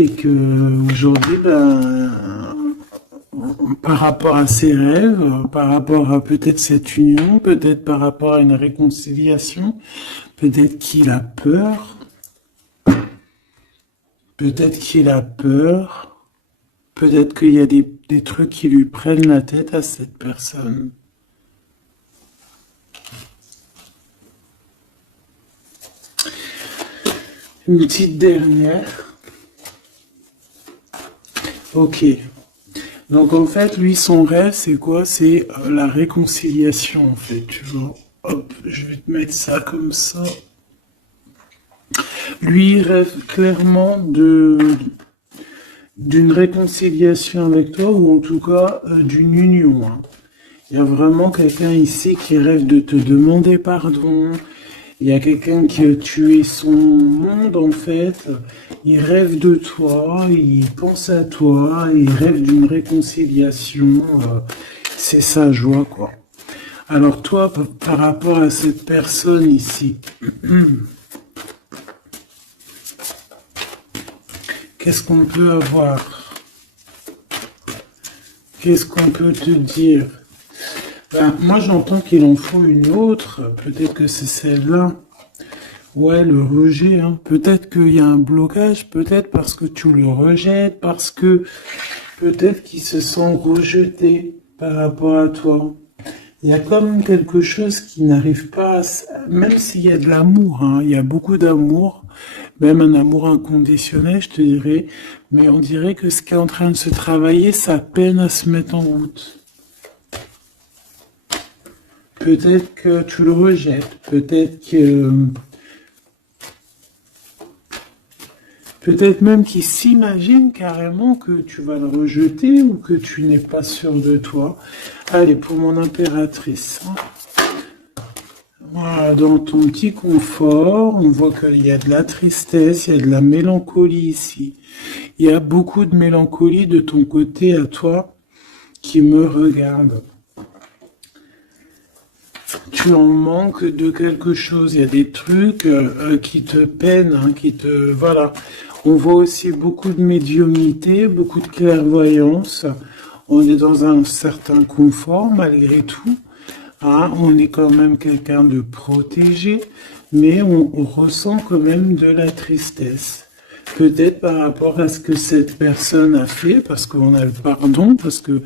Et que aujourd'hui, par rapport à ses rêves, par rapport à peut-être cette union, peut-être par rapport à une réconciliation, peut-être qu'il a peur, peut-être qu'il a peur, peut-être qu'il y a des trucs qui lui prennent la tête à cette personne. Une petite dernière. Ok. Donc en fait, lui, son rêve, c'est quoi? C'est la réconciliation, en fait. Tu vois. Hop, je vais te mettre ça comme ça. Lui, il rêve clairement d'une réconciliation avec toi, ou en tout cas d'une union, hein. Il y a vraiment quelqu'un ici qui rêve de te demander pardon. Il y a quelqu'un qui a tué son monde, en fait. Il rêve de toi, il pense à toi, il rêve d'une réconciliation. C'est sa joie, quoi. Alors toi, par rapport à cette personne ici, qu'est-ce qu'on peut avoir? Qu'est-ce qu'on peut te dire? Moi, j'entends qu'il en faut une autre. Peut-être que c'est celle-là. Ouais, le rejet, hein. Peut-être qu'il y a un blocage, peut-être parce que tu le rejettes, parce que peut-être qu'il se sent rejeté par rapport à toi. Il y a quand même quelque chose qui n'arrive pas, même s'il y a de l'amour, hein, il y a beaucoup d'amour, même un amour inconditionnel, je te dirais, mais on dirait que ce qui est en train de se travailler, ça peine à se mettre en route. Peut-être que tu le rejettes, peut-être même qu'il s'imagine carrément que tu vas le rejeter ou que tu n'es pas sûr de toi. Allez, pour mon impératrice. Voilà, dans ton petit confort, on voit qu'il y a de la tristesse, il y a de la mélancolie ici. Il y a beaucoup de mélancolie de ton côté à toi qui me regarde. Tu en manques de quelque chose, il y a des trucs qui te peinent, hein, voilà. On voit aussi beaucoup de médiumnité, beaucoup de clairvoyance. On est dans un certain confort malgré tout, hein. On est quand même quelqu'un de protégé, mais on ressent quand même de la tristesse. Peut-être par rapport à ce que cette personne a fait, parce qu'on a le pardon, parce que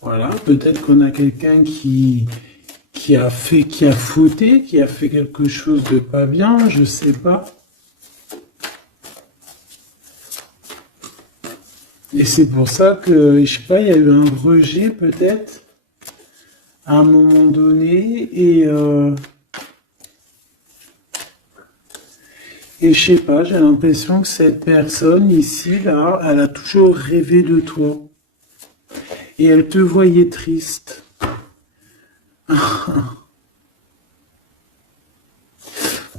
voilà, peut-être qu'on a quelqu'un qui a fauté, qui a fait quelque chose de pas bien, je sais pas. Et c'est pour ça que, je sais pas, il y a eu un rejet peut-être, à un moment donné, et je sais pas, j'ai l'impression que cette personne ici, là, elle a toujours rêvé de toi. Et elle te voyait triste.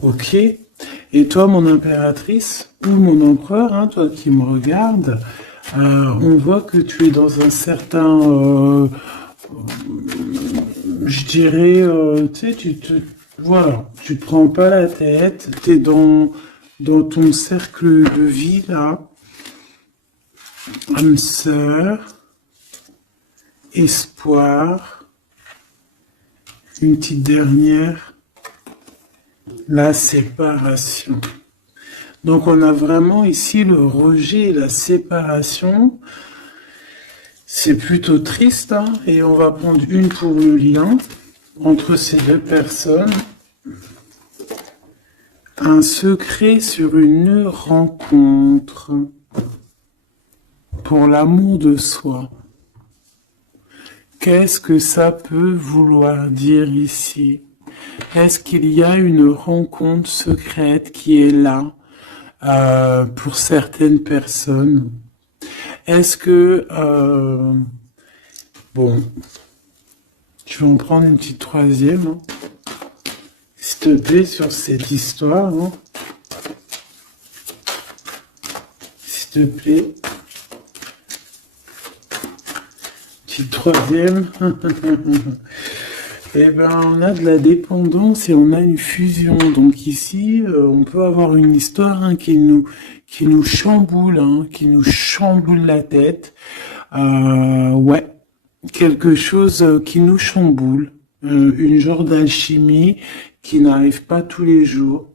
Ok. Et toi, mon impératrice, ou mon empereur, hein, toi qui me regardes, on voit que tu es dans un certain, je dirais, tu sais, voilà, tu te prends pas la tête, tu es dans ton cercle de vie, là, âme sœur, espoir, une petite dernière, la séparation. Donc on a vraiment ici le rejet et la séparation. C'est plutôt triste, hein, et on va prendre une pour le lien entre ces deux personnes. Un secret sur une rencontre pour l'amour de soi. Qu'est-ce que ça peut vouloir dire ici? Est-ce qu'il y a une rencontre secrète qui est là pour certaines personnes? Est-ce que... bon, je vais en prendre une petite troisième, hein, s'il te plaît, sur cette histoire. Hein. S'il te plaît. Petite troisième. Eh ben, on a de la dépendance et on a une fusion. Donc ici, on peut avoir une histoire, hein, qui qui nous chamboule, hein, qui nous chamboule la tête. Ouais, quelque chose qui nous chamboule, une genre d'alchimie qui n'arrive pas tous les jours.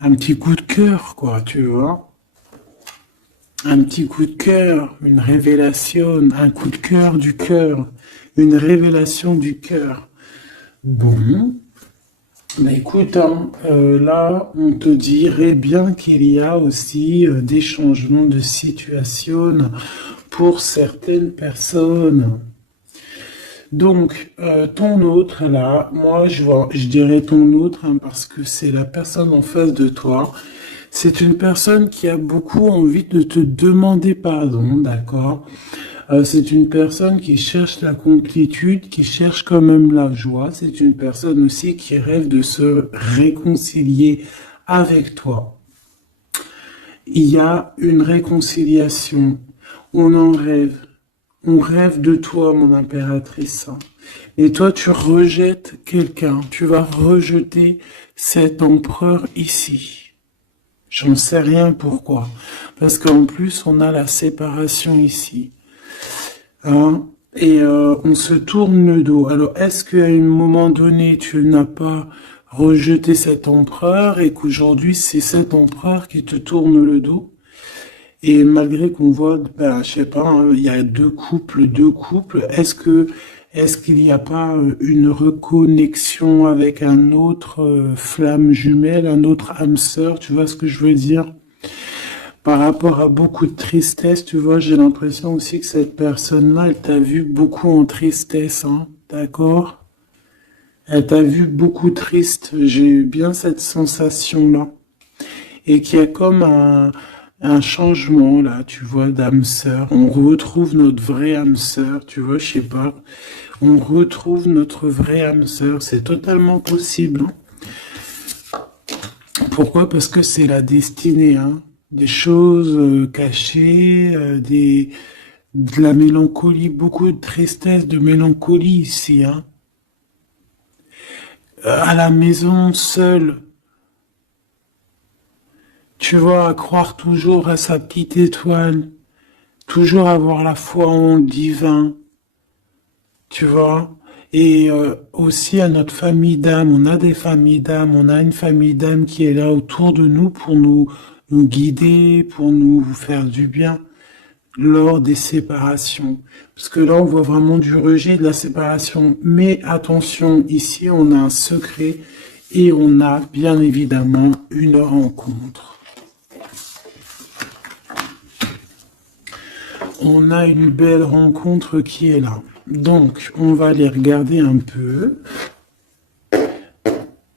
Un petit coup de cœur, quoi, tu vois. Un petit coup de cœur, une révélation, un coup de cœur, une révélation du cœur. Bon, mais écoute, hein, là, on te dirait bien qu'il y a aussi des changements de situation pour certaines personnes. Donc, ton autre, là, moi, je dirais ton autre, hein, parce que c'est la personne en face de toi. C'est une personne qui a beaucoup envie de te demander pardon, d'accord? C'est une personne qui cherche la complétude, qui cherche quand même la joie. C'est une personne aussi qui rêve de se réconcilier avec toi. Il y a une réconciliation. On en rêve. On rêve de toi, mon impératrice. Et toi, tu rejettes quelqu'un. Tu vas rejeter cet empereur ici. J'en sais rien pourquoi. Parce qu'en plus, on a la séparation ici. Hein? Et on se tourne le dos. Alors, est-ce qu'à un moment donné, tu n'as pas rejeté cet empereur et qu'aujourd'hui, c'est cet empereur qui te tourne le dos? Et malgré qu'on voit, ben, je sais pas, hein, il y a deux couples, est-ce qu'il n'y a pas une reconnexion avec un autre flamme jumelle, un autre âme sœur, tu vois ce que je veux dire? Par rapport à beaucoup de tristesse, tu vois, j'ai l'impression aussi que cette personne-là, elle t'a vu beaucoup en tristesse, hein, d'accord? Elle t'a vu beaucoup triste, j'ai eu bien cette sensation-là. Et qu'il y a comme un changement, là, tu vois, d'âme sœur. On retrouve notre vraie âme sœur, tu vois, je sais pas. On retrouve notre vraie âme sœur, c'est totalement possible, hein. Pourquoi? Parce que c'est la destinée, hein. Des choses cachées, de la mélancolie, beaucoup de tristesse, de mélancolie ici, hein. À la maison, seule, tu vois, à croire toujours à sa petite étoile, toujours avoir la foi en le divin, tu vois. Et aussi à notre famille d'âme, on a des familles d'âme, on a une famille d'âme qui est là autour de nous pour nous guider, pour nous faire du bien lors des séparations. Parce que là, on voit vraiment du rejet de la séparation. Mais attention, ici, on a un secret et on a bien évidemment une rencontre. On a une belle rencontre qui est là. Donc, on va aller regarder un peu.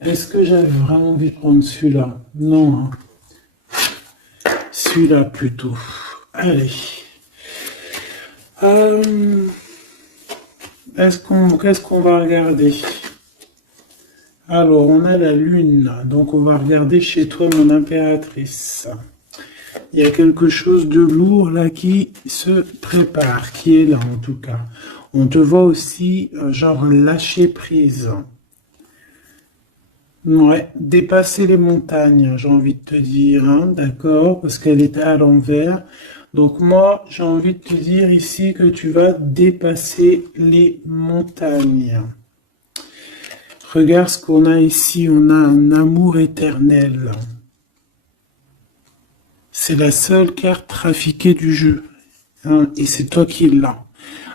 Est-ce que j'avais vraiment envie de prendre celui-là? Non, hein. Celui-là plutôt. Allez. Qu'est-ce qu'on va regarder? Alors, on a la lune. Donc, on va regarder chez toi, mon impératrice. Il y a quelque chose de lourd là qui se prépare, qui est là en tout cas. On te voit aussi, genre, lâcher prise. Ouais, dépasser les montagnes, j'ai envie de te dire, hein, d'accord, parce qu'elle était à l'envers. Donc moi, j'ai envie de te dire ici que tu vas dépasser les montagnes. Regarde ce qu'on a ici, on a un amour éternel. C'est la seule carte trafiquée du jeu, hein, et c'est toi qui l'as.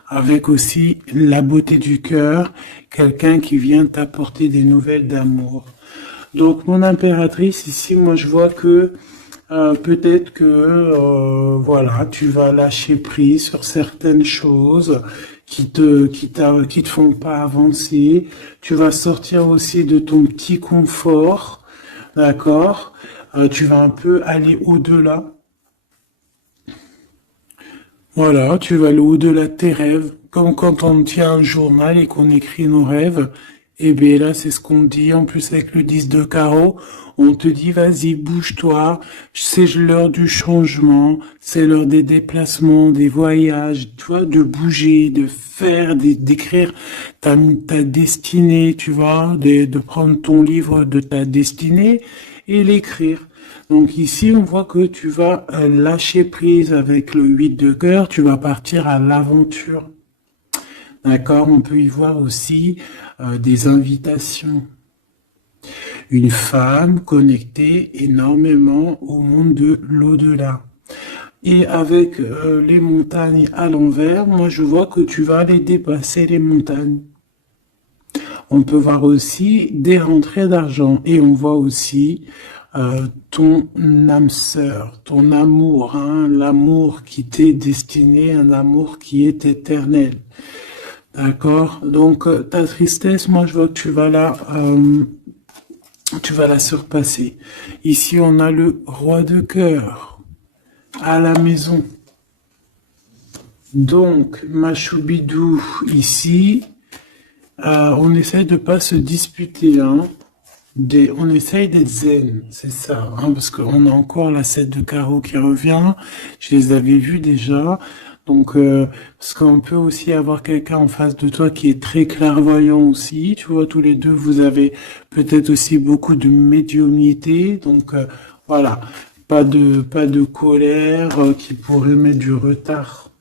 Avec aussi la beauté du cœur, quelqu'un qui vient t'apporter des nouvelles d'amour. Donc mon impératrice, ici, moi je vois que peut-être que voilà, tu vas lâcher prise sur certaines choses qui te font pas avancer. Tu vas sortir aussi de ton petit confort, d'accord? Tu vas un peu aller au-delà. Voilà, tu vas aller au-delà de tes rêves, comme quand on tient un journal et qu'on écrit nos rêves. Et bien là, c'est ce qu'on dit, en plus avec le 10 de carreau, on te dit, vas-y, bouge-toi, c'est l'heure du changement, c'est l'heure des déplacements, des voyages, tu vois, de bouger, de faire, d'écrire ta destinée, tu vois, de prendre ton livre de ta destinée et l'écrire. Donc ici, on voit que tu vas lâcher prise avec le 8 de cœur, tu vas partir à l'aventure. D'accord? On peut y voir aussi des invitations. Une femme connectée énormément au monde de l'au-delà. Et avec les montagnes à l'envers, moi je vois que tu vas aller dépasser les montagnes. On peut voir aussi des rentrées d'argent et on voit aussi ton âme sœur, ton amour, hein, l'amour qui t'est destiné, un amour qui est éternel. D'accord? Donc ta tristesse, moi je vois que tu vas la surpasser. Ici on a le roi de cœur à la maison. Donc ma choubidou ici, on essaye de pas se disputer, hein. On essaye d'être zen, c'est ça, hein, parce qu'on a encore la 7 de carreau qui revient. Je les avais vus déjà. Donc, parce qu'on peut aussi avoir quelqu'un en face de toi qui est très clairvoyant aussi. Tu vois, tous les deux, vous avez peut-être aussi beaucoup de médiumnité. Donc, voilà, pas de colère qui pourrait mettre du retard.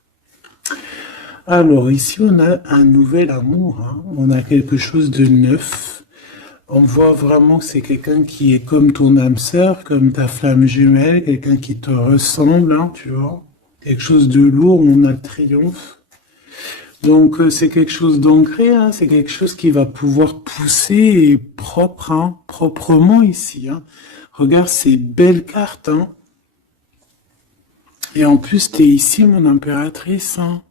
Alors, ici, on a un nouvel amour, hein. On a quelque chose de neuf. On voit vraiment que c'est quelqu'un qui est comme ton âme sœur, comme ta flamme jumelle, quelqu'un qui te ressemble, hein, tu vois. Quelque chose de lourd, on a le triomphe. Donc c'est quelque chose d'ancré, hein, c'est quelque chose qui va pouvoir pousser et propre, hein, proprement ici. Hein. Regarde ces belles cartes. Hein. Et en plus, tu es ici, mon impératrice. Hein.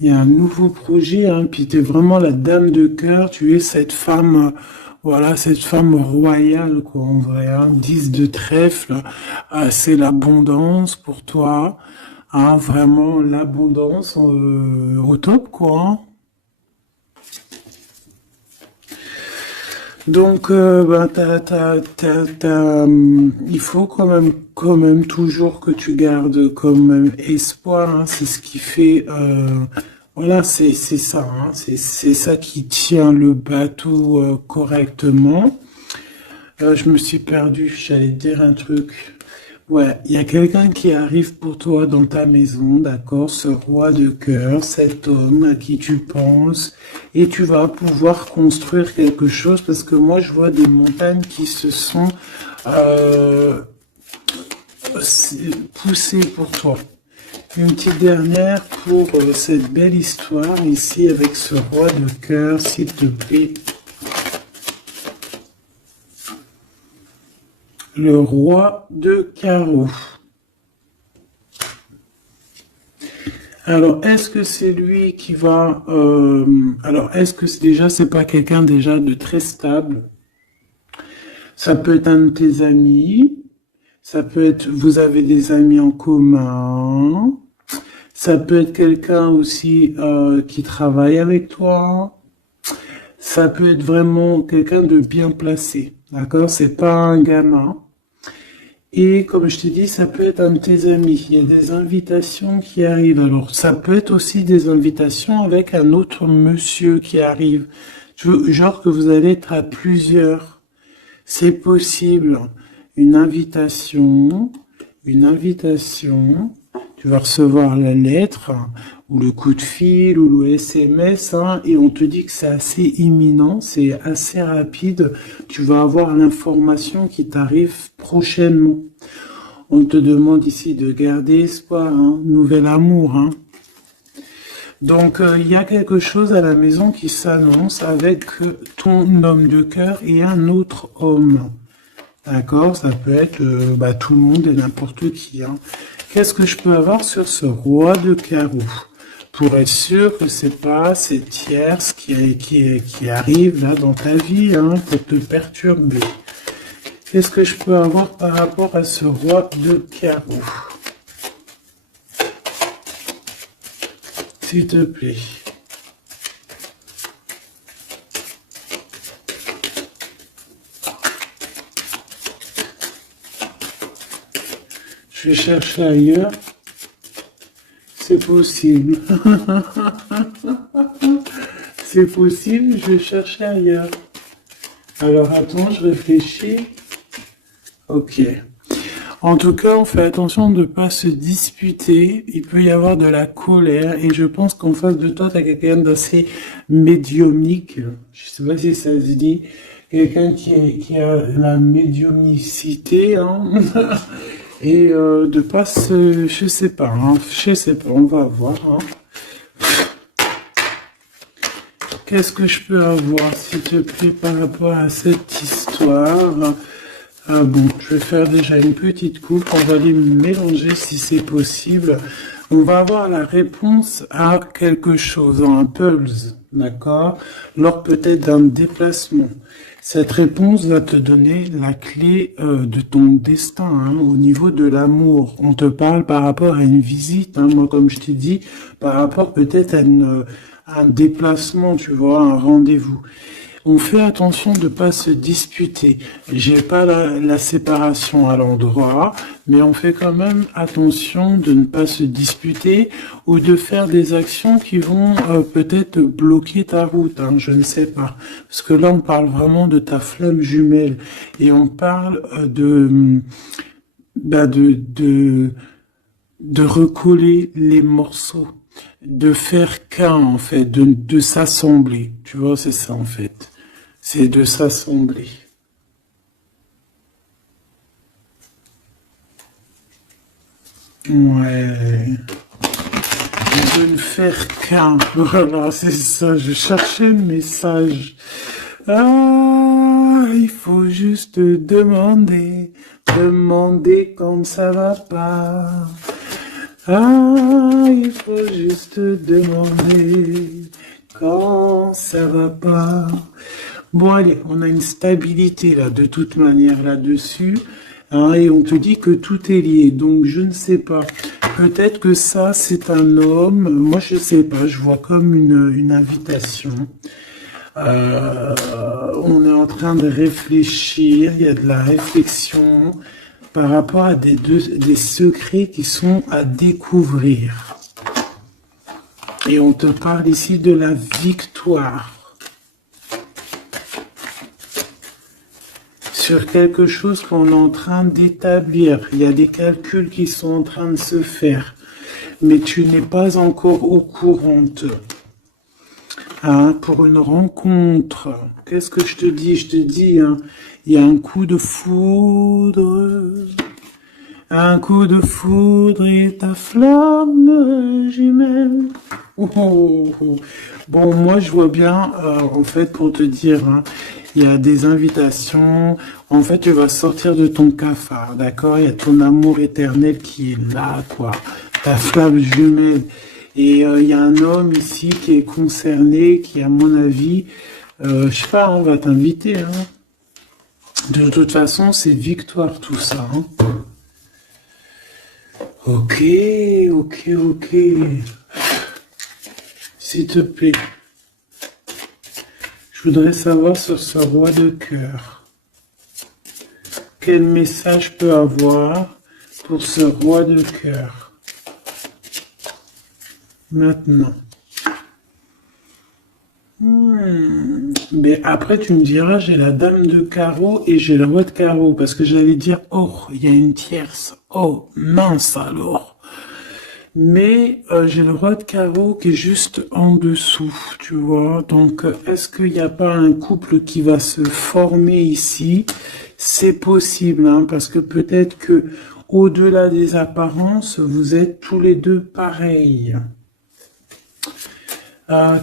Il y a un nouveau projet, hein, puis tu es vraiment la dame de cœur, tu es cette femme, voilà, cette femme royale, quoi, en vrai, hein, 10 de trèfle, c'est l'abondance pour toi, hein, vraiment l'abondance au top, quoi. Hein. Donc, ben, il faut quand même toujours que tu gardes quand même espoir. Hein, c'est ce qui fait, voilà, c'est ça, hein, c'est ça qui tient le bateau correctement. Je me suis perdu, j'allais dire un truc. Ouais, il y a quelqu'un qui arrive pour toi dans ta maison, d'accord, ce roi de cœur, cet homme à qui tu penses, et tu vas pouvoir construire quelque chose, parce que moi je vois des montagnes qui se sont poussées pour toi. Une petite dernière pour cette belle histoire ici avec ce roi de cœur, s'il te plaît. Le roi de carreau. Alors, est-ce que c'est lui qui va... alors, est-ce que c'est pas quelqu'un déjà de très stable? Ça peut être un de tes amis. Ça peut être... Vous avez des amis en commun. Ça peut être quelqu'un aussi qui travaille avec toi. Ça peut être vraiment quelqu'un de bien placé. D'accord? C'est pas un gamin. Et comme je t'ai dit, ça peut être un de tes amis. Il y a des invitations qui arrivent. Alors, ça peut être aussi des invitations avec un autre monsieur qui arrive. Genre que vous allez être à plusieurs. C'est possible. Une invitation. Tu vas recevoir la lettre, ou le coup de fil, ou le SMS, hein, et on te dit que c'est assez imminent, c'est assez rapide. Tu vas avoir l'information qui t'arrive prochainement. On te demande ici de garder espoir, hein, nouvel amour. Hein. Donc, il y a quelque chose à la maison qui s'annonce avec ton homme de cœur et un autre homme. D'accord, ça peut être tout le monde et n'importe qui. Hein. Qu'est-ce que je peux avoir sur ce roi de carreau? Pour être sûr que c'est pas ces tierces qui arrivent là dans ta vie, hein, pour te perturber. Qu'est-ce que je peux avoir par rapport à ce roi de carreau? S'il te plaît. Je vais chercher ailleurs. C'est possible. C'est possible, je vais chercher ailleurs. Alors attends, je réfléchis. Ok. En tout cas, on fait attention de ne pas se disputer. Il peut y avoir de la colère et je pense qu'en face de toi, tu as quelqu'un d'assez médiumnique. Je sais pas si ça se dit. Quelqu'un qui a la médiumnicité, hein. Et de pas se... Je sais pas, hein. Je sais pas, on va voir, hein. Qu'est-ce que je peux avoir, s'il te plaît, par rapport à cette histoire? Ah bon, je vais faire déjà une petite coupe, on va les mélanger si c'est possible. On va avoir la réponse à quelque chose, un puzzle, d'accord? Lors peut-être d'un déplacement. Cette réponse va te donner la clé de ton destin, hein, au niveau de l'amour. On te parle par rapport à une visite, hein, moi comme je t'ai dit, par rapport peut-être à un déplacement, tu vois, un rendez-vous. On fait attention de pas se disputer. J'ai pas la séparation à l'endroit, mais on fait quand même attention de ne pas se disputer ou de faire des actions qui vont peut-être bloquer ta route, hein, je ne sais pas. Parce que là, on parle vraiment de ta flamme jumelle et on parle bah, de recoller les morceaux, de faire qu'un en fait, de s'assembler. Tu vois, c'est ça en fait. C'est de s'assembler. Ouais. De ne faire qu'un. Voilà, c'est ça. Je cherchais le message. Ah, il faut juste demander. Demander quand ça va pas. Ah, il faut juste demander quand ça va pas. Bon, allez, on a une stabilité là, de toute manière là-dessus, hein, et on te dit que tout est lié. Donc, je ne sais pas. Peut-être que ça, c'est un homme. Moi, je sais pas. Je vois comme une invitation. Euh, on est en train de réfléchir. Il y a de la réflexion par rapport à des secrets qui sont à découvrir. Et on te parle ici de la victoire sur quelque chose qu'on est en train d'établir. Il y a des calculs qui sont en train de se faire, mais tu n'es pas encore au courant. Hein, pour une rencontre, qu'est-ce que je te dis? Je te dis, hein, il y a un coup de foudre. Un coup de foudre et ta flamme jumelle. Oh, oh, oh. Bon, moi je vois bien, en fait, pour te dire, hein, il y a des invitations. En fait, tu vas sortir de ton cafard, d'accord? Il y a ton amour éternel qui est là, quoi. Ta flamme jumelle. Et il y a un homme ici qui est concerné, qui, à mon avis, je sais pas, on va t'inviter, hein. De toute façon, c'est victoire tout ça, hein. Ok, ok, ok. S'il te plaît, je voudrais savoir sur ce roi de cœur, quel message peut avoir pour ce roi de cœur maintenant. Mais après, tu me diras, j'ai la dame de carreau et j'ai le roi de carreau, parce que j'allais dire, oh, il y a une tierce. Oh, mince alors. Mais j'ai le roi de carreau qui est juste en dessous, tu vois. Donc, est-ce qu'il n'y a pas un couple qui va se former ici? C'est possible, hein, parce que peut-être que au-delà des apparences, vous êtes tous les deux pareils.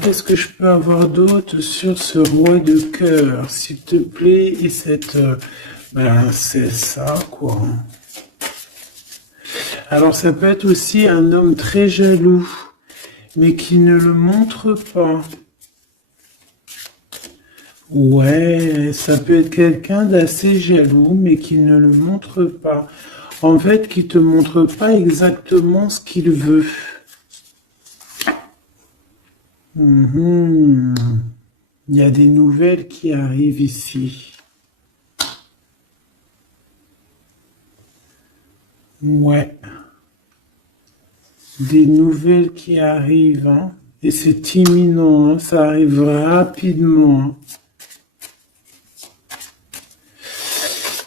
Qu'est-ce que je peux avoir d'autre sur ce roi de cœur, s'il te plaît? Et cette... ben, c'est ça, quoi. Alors, ça peut être aussi un homme très jaloux, mais qui ne le montre pas. Ouais, ça peut être quelqu'un d'assez jaloux, mais qui ne le montre pas. En fait, qui te montre pas exactement ce qu'il veut. Mhm. Il y a des nouvelles qui arrivent ici. Ouais, des nouvelles qui arrivent, hein. Et c'est imminent, hein. Ça arrive rapidement, hein.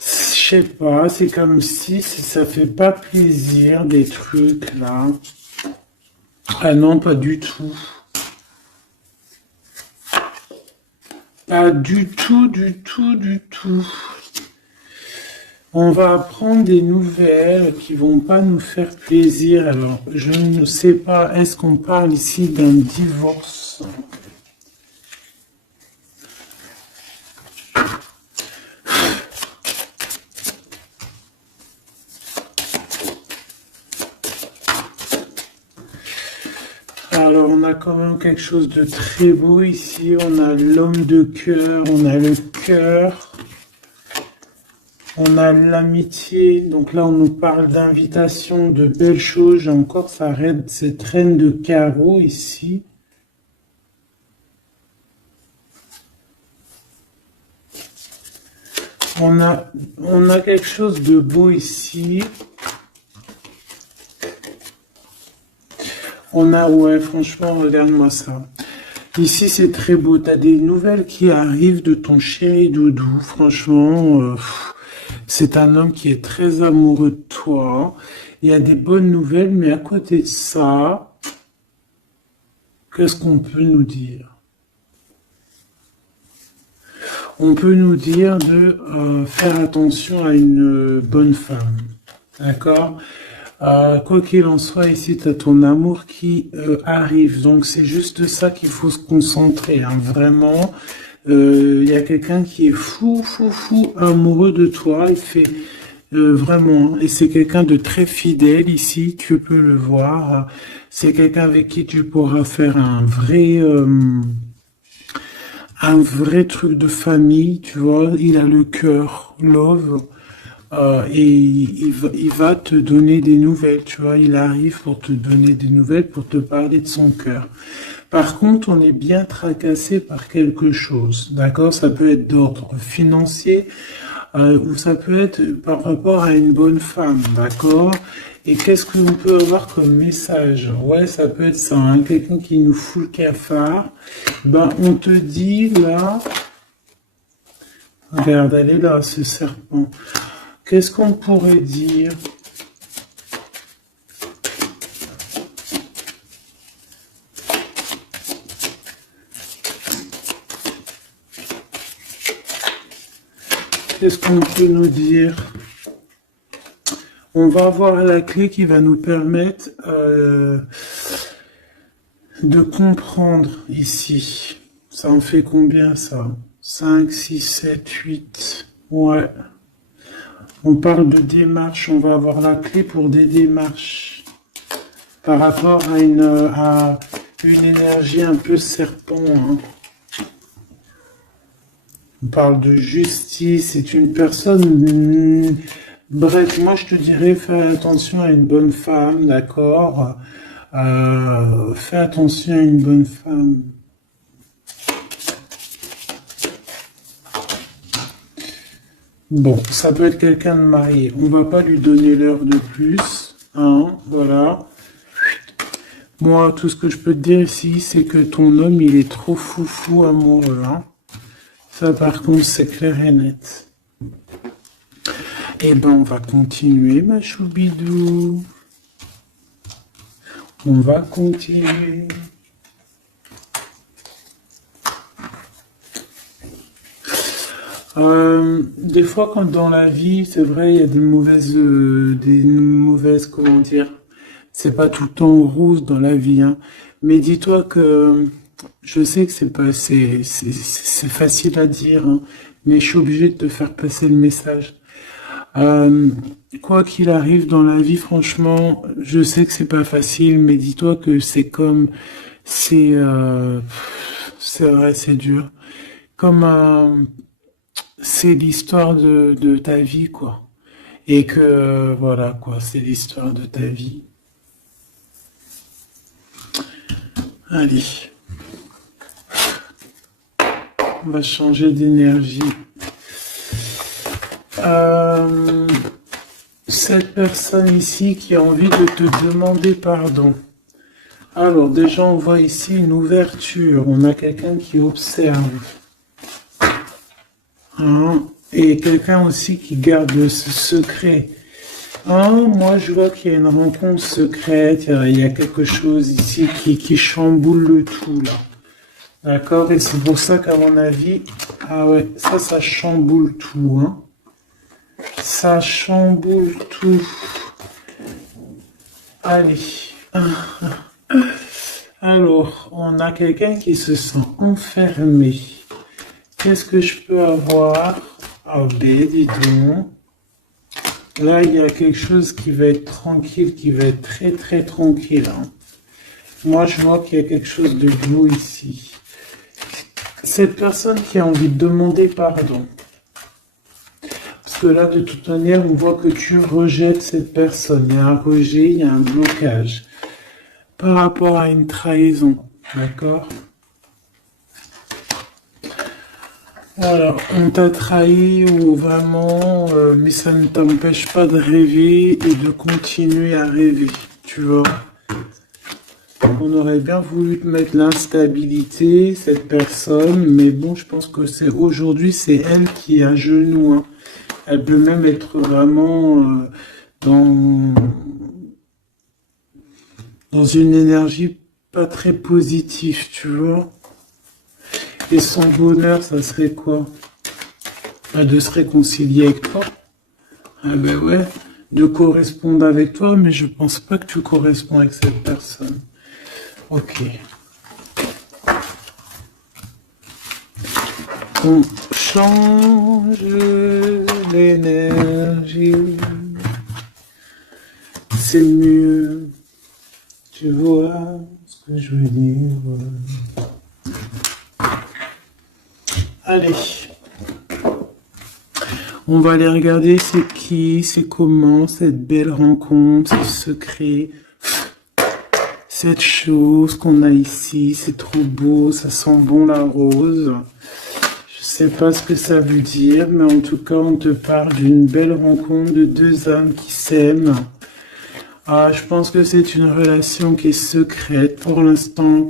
Je sais pas, c'est comme si ça fait pas plaisir des trucs là. Ah non, pas du tout. Pas du tout, du tout, du tout. On va apprendre des nouvelles qui vont pas nous faire plaisir. Alors, je ne sais pas, est-ce qu'on parle ici d'un divorce? Alors, on a quand même quelque chose de très beau ici. On a l'homme de cœur, on a le cœur, on a l'amitié. Donc là, on nous parle d'invitation, de belles choses. J'ai encore cette reine de carreau ici. On a quelque chose de beau ici. Ouais, franchement, regarde-moi ça. Ici, c'est très beau. T'as des nouvelles qui arrivent de ton chéri doudou. Franchement, c'est un homme qui est très amoureux de toi. Il y a des bonnes nouvelles, mais à côté de ça, qu'est-ce qu'on peut nous dire? On peut nous dire de faire attention à une bonne femme. D'accord? Quoi qu'il en soit, ici, tu as ton amour qui arrive. Donc, c'est juste ça qu'il faut se concentrer. Hein. Vraiment, il y a quelqu'un qui est fou, fou, fou amoureux de toi. Il fait vraiment, et c'est quelqu'un de très fidèle ici. Tu peux le voir. C'est quelqu'un avec qui tu pourras faire un vrai truc de famille. Tu vois, il a le cœur, love. Et il va te donner des nouvelles, tu vois, il arrive pour te donner des nouvelles, pour te parler de son cœur. Par contre, on est bien tracassé par quelque chose, d'accord? Ça peut être d'ordre financier, ou ça peut être par rapport à une bonne femme, d'accord? Et qu'est-ce que l'on peut avoir comme message? Ouais, ça peut être ça, hein, quelqu'un qui nous fout le cafard. Ben, on te dit là, regarde, elle est là, ce serpent. Qu'est-ce qu'on pourrait dire? Qu'est-ce qu'on peut nous dire? On va avoir la clé qui va nous permettre de comprendre ici. Ça en fait combien ça? 5, 6, 7, 8. Ouais. On parle de démarches, on va avoir la clé pour des démarches par rapport à une énergie un peu serpent. Hein. On parle de justice, c'est une personne... bref, moi je te dirais, fais attention à une bonne femme, d'accord? Fais attention à une bonne femme. Bon, ça peut être quelqu'un de marié. On va pas lui donner l'heure de plus. Hein, voilà. Moi, tout ce que je peux te dire ici, c'est que ton homme, il est trop fou amoureux. Hein. Ça, par contre, c'est clair et net. Eh ben, on va continuer, ma choubidou. On va continuer. Des fois, quand dans la vie, c'est vrai, il y a des mauvaises, comment dire, c'est pas tout le temps rose dans la vie, hein. Mais dis-toi que, je sais que c'est facile à dire, hein, mais je suis obligé de te faire passer le message. Euh, Quoi qu'il arrive dans la vie, franchement, je sais que c'est pas facile, mais dis-toi que c'est, c'est vrai, c'est dur. Comme c'est l'histoire de ta vie, quoi. Et que, voilà, quoi, c'est l'histoire de ta vie. Allez, on va changer d'énergie. Cette personne ici qui a envie de te demander pardon. Alors, déjà, on voit ici une ouverture. On a quelqu'un qui observe. Hein? Et quelqu'un aussi qui garde ce secret. Ah, moi, je vois qu'il y a une rencontre secrète, il y a quelque chose ici qui chamboule le tout, là. D'accord? Et c'est pour ça qu'à mon avis, ah ouais, ça chamboule tout, hein. Ça chamboule tout. Allez. Alors, on a quelqu'un qui se sent enfermé. Qu'est-ce que je peux avoir? Ah ben, dis donc. Là, il y a quelque chose qui va être tranquille, qui va être très très tranquille, hein. Moi, je vois qu'il y a quelque chose de beau ici. Cette personne qui a envie de demander pardon. Parce que là, de toute manière, on voit que tu rejettes cette personne. Il y a un rejet, il y a un blocage. Par rapport à une trahison. D'accord? Voilà, on t'a trahi ou vraiment, mais ça ne t'empêche pas de rêver et de continuer à rêver. Tu vois? On aurait bien voulu te mettre l'instabilité, cette personne, mais bon, je pense que c'est aujourd'hui, c'est elle qui est à genoux, hein. Elle peut même être vraiment dans, dans une énergie pas très positive, tu vois. Et son bonheur, ça serait quoi? De se réconcilier avec toi. Ah ben ouais, de correspondre avec toi, mais je pense pas que tu corresponds avec cette personne. Ok. On change l'énergie. C'est mieux. Tu vois ce que je veux dire. Allez. On va aller regarder c'est qui, c'est comment, cette belle rencontre, ce secret. Cette chose qu'on a ici, c'est trop beau, ça sent bon la rose. Je sais pas ce que ça veut dire, mais en tout cas, on te parle d'une belle rencontre de deux âmes qui s'aiment. Ah, je pense que c'est une relation qui est secrète pour l'instant.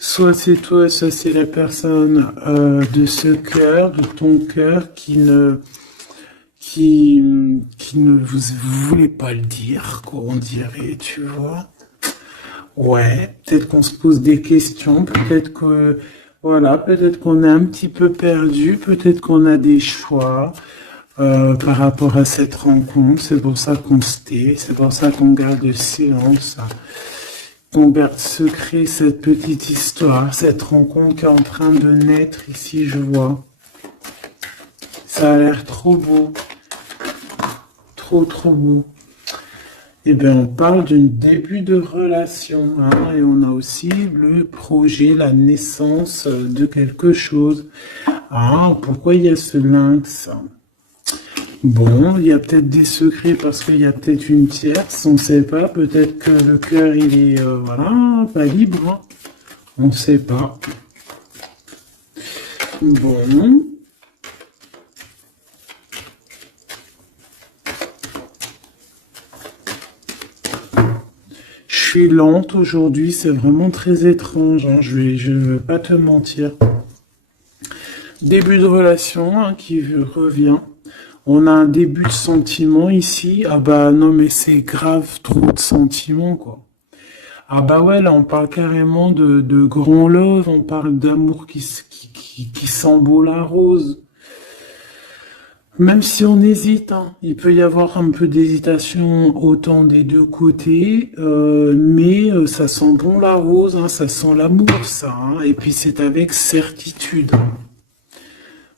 Soit c'est toi, soit c'est la personne de ce cœur, de ton cœur, qui ne vous voulez pas le dire, quoi, on dirait, tu vois. Ouais, peut-être qu'on se pose des questions, peut-être que, voilà, peut-être qu'on est un petit peu perdu, peut-être qu'on a des choix par rapport à cette rencontre. C'est pour ça qu'on se tait, c'est pour ça qu'on garde le silence, qu'on garde secret cette petite histoire, cette rencontre qui est en train de naître ici, je vois. Ça a l'air trop beau, trop trop beau. Eh bien, on parle d'un début de relation, hein, et on a aussi le projet, la naissance de quelque chose. Ah, pourquoi il y a ce lynx? Bon, il y a peut-être des secrets parce qu'il y a peut-être une tierce, on ne sait pas. Peut-être que le cœur, il est, voilà, pas libre, hein. On ne sait pas. Bon. Je suis lente aujourd'hui, c'est vraiment très étrange, hein, je ne veux pas te mentir. Début de relation, hein, qui revient. On a un début de sentiment ici. Ah bah non, mais c'est grave, trop de sentiments, quoi. Ah bah ouais, là on parle carrément de grand love, on parle d'amour qui sent beau la rose. Même si on hésite, hein, il peut y avoir un peu d'hésitation autant des deux côtés, mais ça sent bon la rose, hein, ça sent l'amour, ça, hein, et puis c'est avec certitude.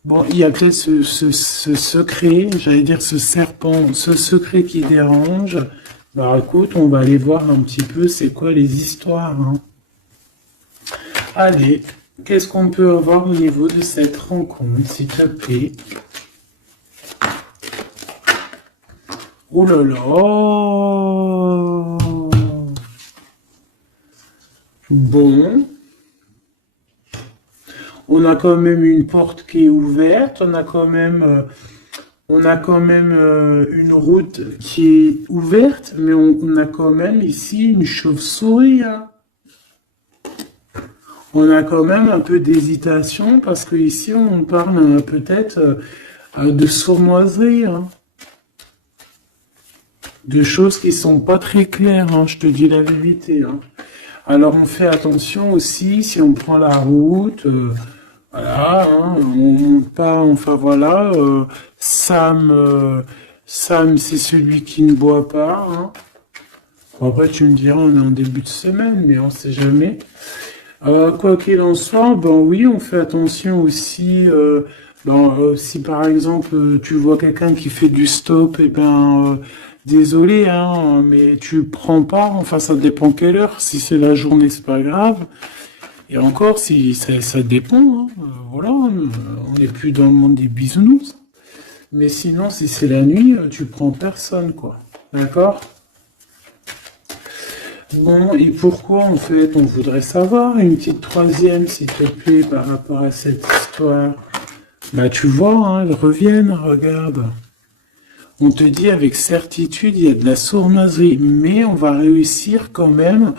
Bon, il y a peut-être ce secret, j'allais dire ce serpent, ce secret qui dérange. Alors écoute, on va aller voir un petit peu c'est quoi les histoires, hein. Allez, qu'est-ce qu'on peut avoir au niveau de cette rencontre, s'il te plaît? Oh là là! Bon. On a quand même une porte qui est ouverte, on a quand même, une route qui est ouverte, mais on a quand même ici une chauve-souris, hein. On a quand même un peu d'hésitation parce que ici on parle peut-être de sournoiserie, hein, de choses qui sont pas très claires, hein, je te dis la vérité, hein. Alors on fait attention aussi si on prend la route, voilà, hein, on monte pas, enfin voilà, Sam c'est celui qui ne boit pas, hein. Bon, après tu me diras on est en début de semaine, mais on sait jamais. Quoi qu'il en soit, ben oui, on fait attention aussi. Si par exemple tu vois quelqu'un qui fait du stop, et ben désolé, hein, mais tu prends pas. Enfin, ça dépend quelle heure. Si c'est la journée, c'est pas grave. Et encore, si ça dépend. Hein, voilà, on n'est plus dans le monde des bisounours. Mais sinon, si c'est la nuit, tu prends personne, quoi. D'accord? Bon, et pourquoi en fait on voudrait savoir une petite troisième, s'il te plaît, par rapport à cette histoire? Bah tu vois, hein, elles reviennent, regarde. On te dit avec certitude, il y a de la sournoiserie, mais on va réussir quand même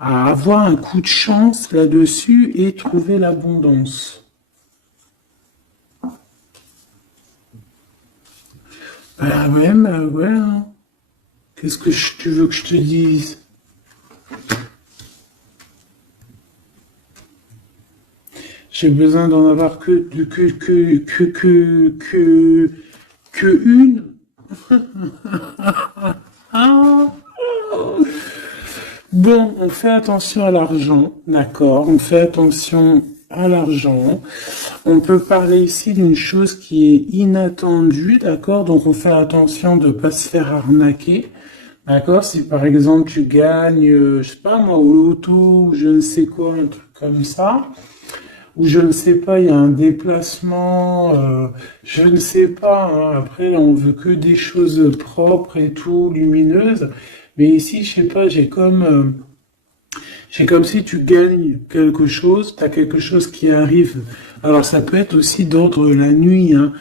à avoir un coup de chance là-dessus et trouver l'abondance. Bah ouais, hein. Qu'est-ce que tu veux que je te dise? J'ai besoin d'en avoir que une. Ah. Bon, on fait attention à l'argent, d'accord? On fait attention à l'argent. On peut parler ici d'une chose qui est inattendue, d'accord? Donc on fait attention de ne pas se faire arnaquer, d'accord? Si par exemple tu gagnes, je sais pas moi, au loto, ou je ne sais quoi, un truc comme ça, ou je ne sais pas, il y a un déplacement, je ne sais pas, hein. Après là, on veut que des choses propres et tout, lumineuses. Mais ici, je sais pas, j'ai comme si tu gagnes quelque chose, tu as quelque chose qui arrive. Alors ça peut être aussi d'ordre la nuit, hein.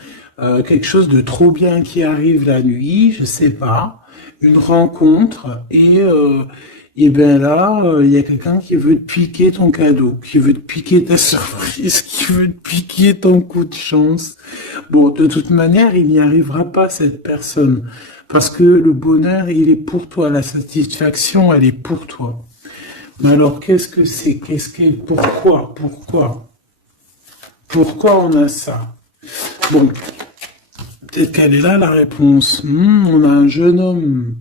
Quelque chose de trop bien qui arrive la nuit, je sais pas, une rencontre et ben là, il y a quelqu'un qui veut te piquer ton cadeau, qui veut te piquer ta surprise, qui veut te piquer ton coup de chance. Bon, de toute manière, il n'y arrivera pas cette personne parce que le bonheur, il est pour toi, la satisfaction, elle est pour toi. Mais alors, qu'est-ce que c'est? Pourquoi on a ça? Bon, peut-être qu'elle est là, la réponse. On a un jeune homme.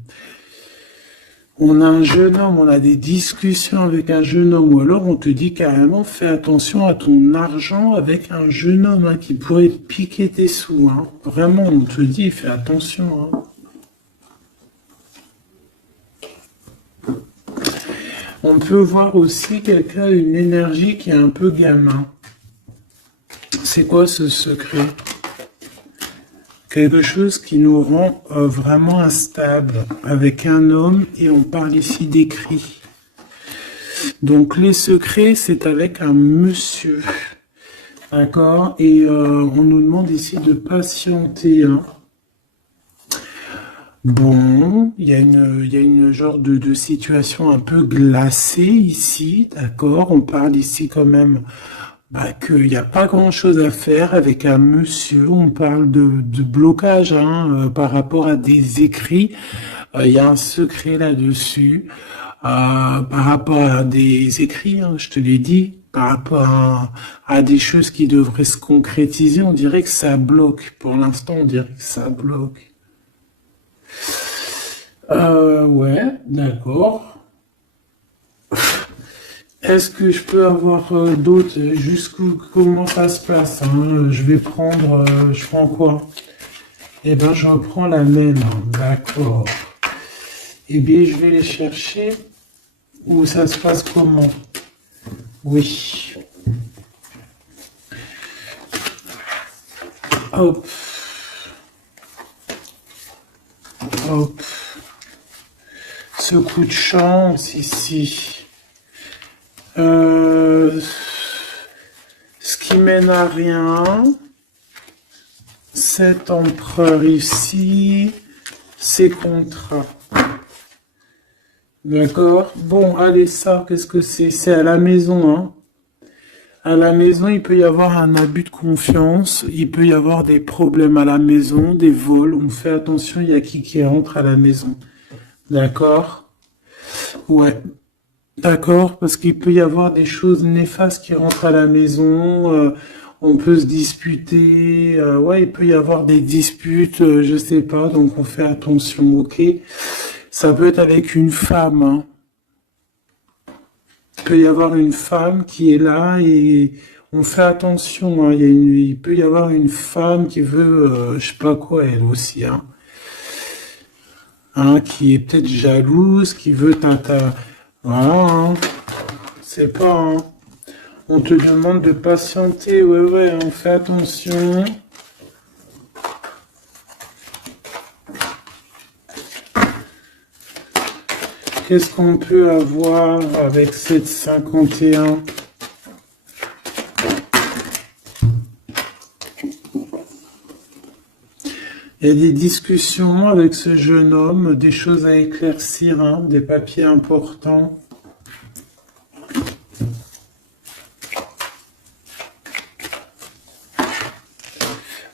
On a des discussions avec un jeune homme, ou alors on te dit carrément, fais attention à ton argent avec un jeune homme, hein, qui pourrait te piquer tes sous, hein. Vraiment, on te dit, fais attention, hein. On peut voir aussi quelqu'un, une énergie qui est un peu gamin. C'est quoi ce secret? Quelque chose qui nous rend vraiment instable avec un homme, et on parle ici d'écrit. Donc les secrets, c'est avec un monsieur. D'accord? Et on nous demande ici de patienter, hein. Bon, il y a une genre de situation un peu glacée ici, d'accord? On parle ici quand même qu'il n'y a pas grand-chose à faire avec un monsieur. On parle de blocage, hein, par rapport à des écrits. Il y a un secret là-dessus. Par rapport à des écrits, hein, je te l'ai dit, par rapport à des choses qui devraient se concrétiser, on dirait que ça bloque. Pour l'instant, on dirait que ça bloque. Ouais, d'accord. Est-ce que je peux avoir d'autres, comment ça se passe, hein? Je prends quoi? Eh ben, je reprends la même, hein. D'accord. Eh bien, je vais les chercher. Ou ça se passe comment? Oui. Hop. Hop. Ce coup de chance ici. Ce qui mène à rien. Cet empereur ici. Ces contrats. D'accord? Bon, allez, ça, qu'est-ce que c'est? C'est à la maison, hein? À la maison, il peut y avoir un abus de confiance, il peut y avoir des problèmes à la maison, des vols. On fait attention, il y a qui rentre à la maison. D'accord? Ouais. D'accord, parce qu'il peut y avoir des choses néfastes qui rentrent à la maison, on peut se disputer, ouais, il peut y avoir des disputes, je sais pas, donc on fait attention, ok? Ça peut être avec une femme, hein. Il peut y avoir une femme qui est là et on fait attention, hein. Il peut y avoir une femme qui veut, je sais pas quoi, elle aussi, hein. Hein, qui est peut-être jalouse, qui veut voilà, hein. C'est pas, hein. On te demande de patienter, ouais, ouais, on fait attention. Qu'est-ce qu'on peut avoir avec cette 51? Il y a des discussions avec ce jeune homme, des choses à éclaircir, hein, des papiers importants.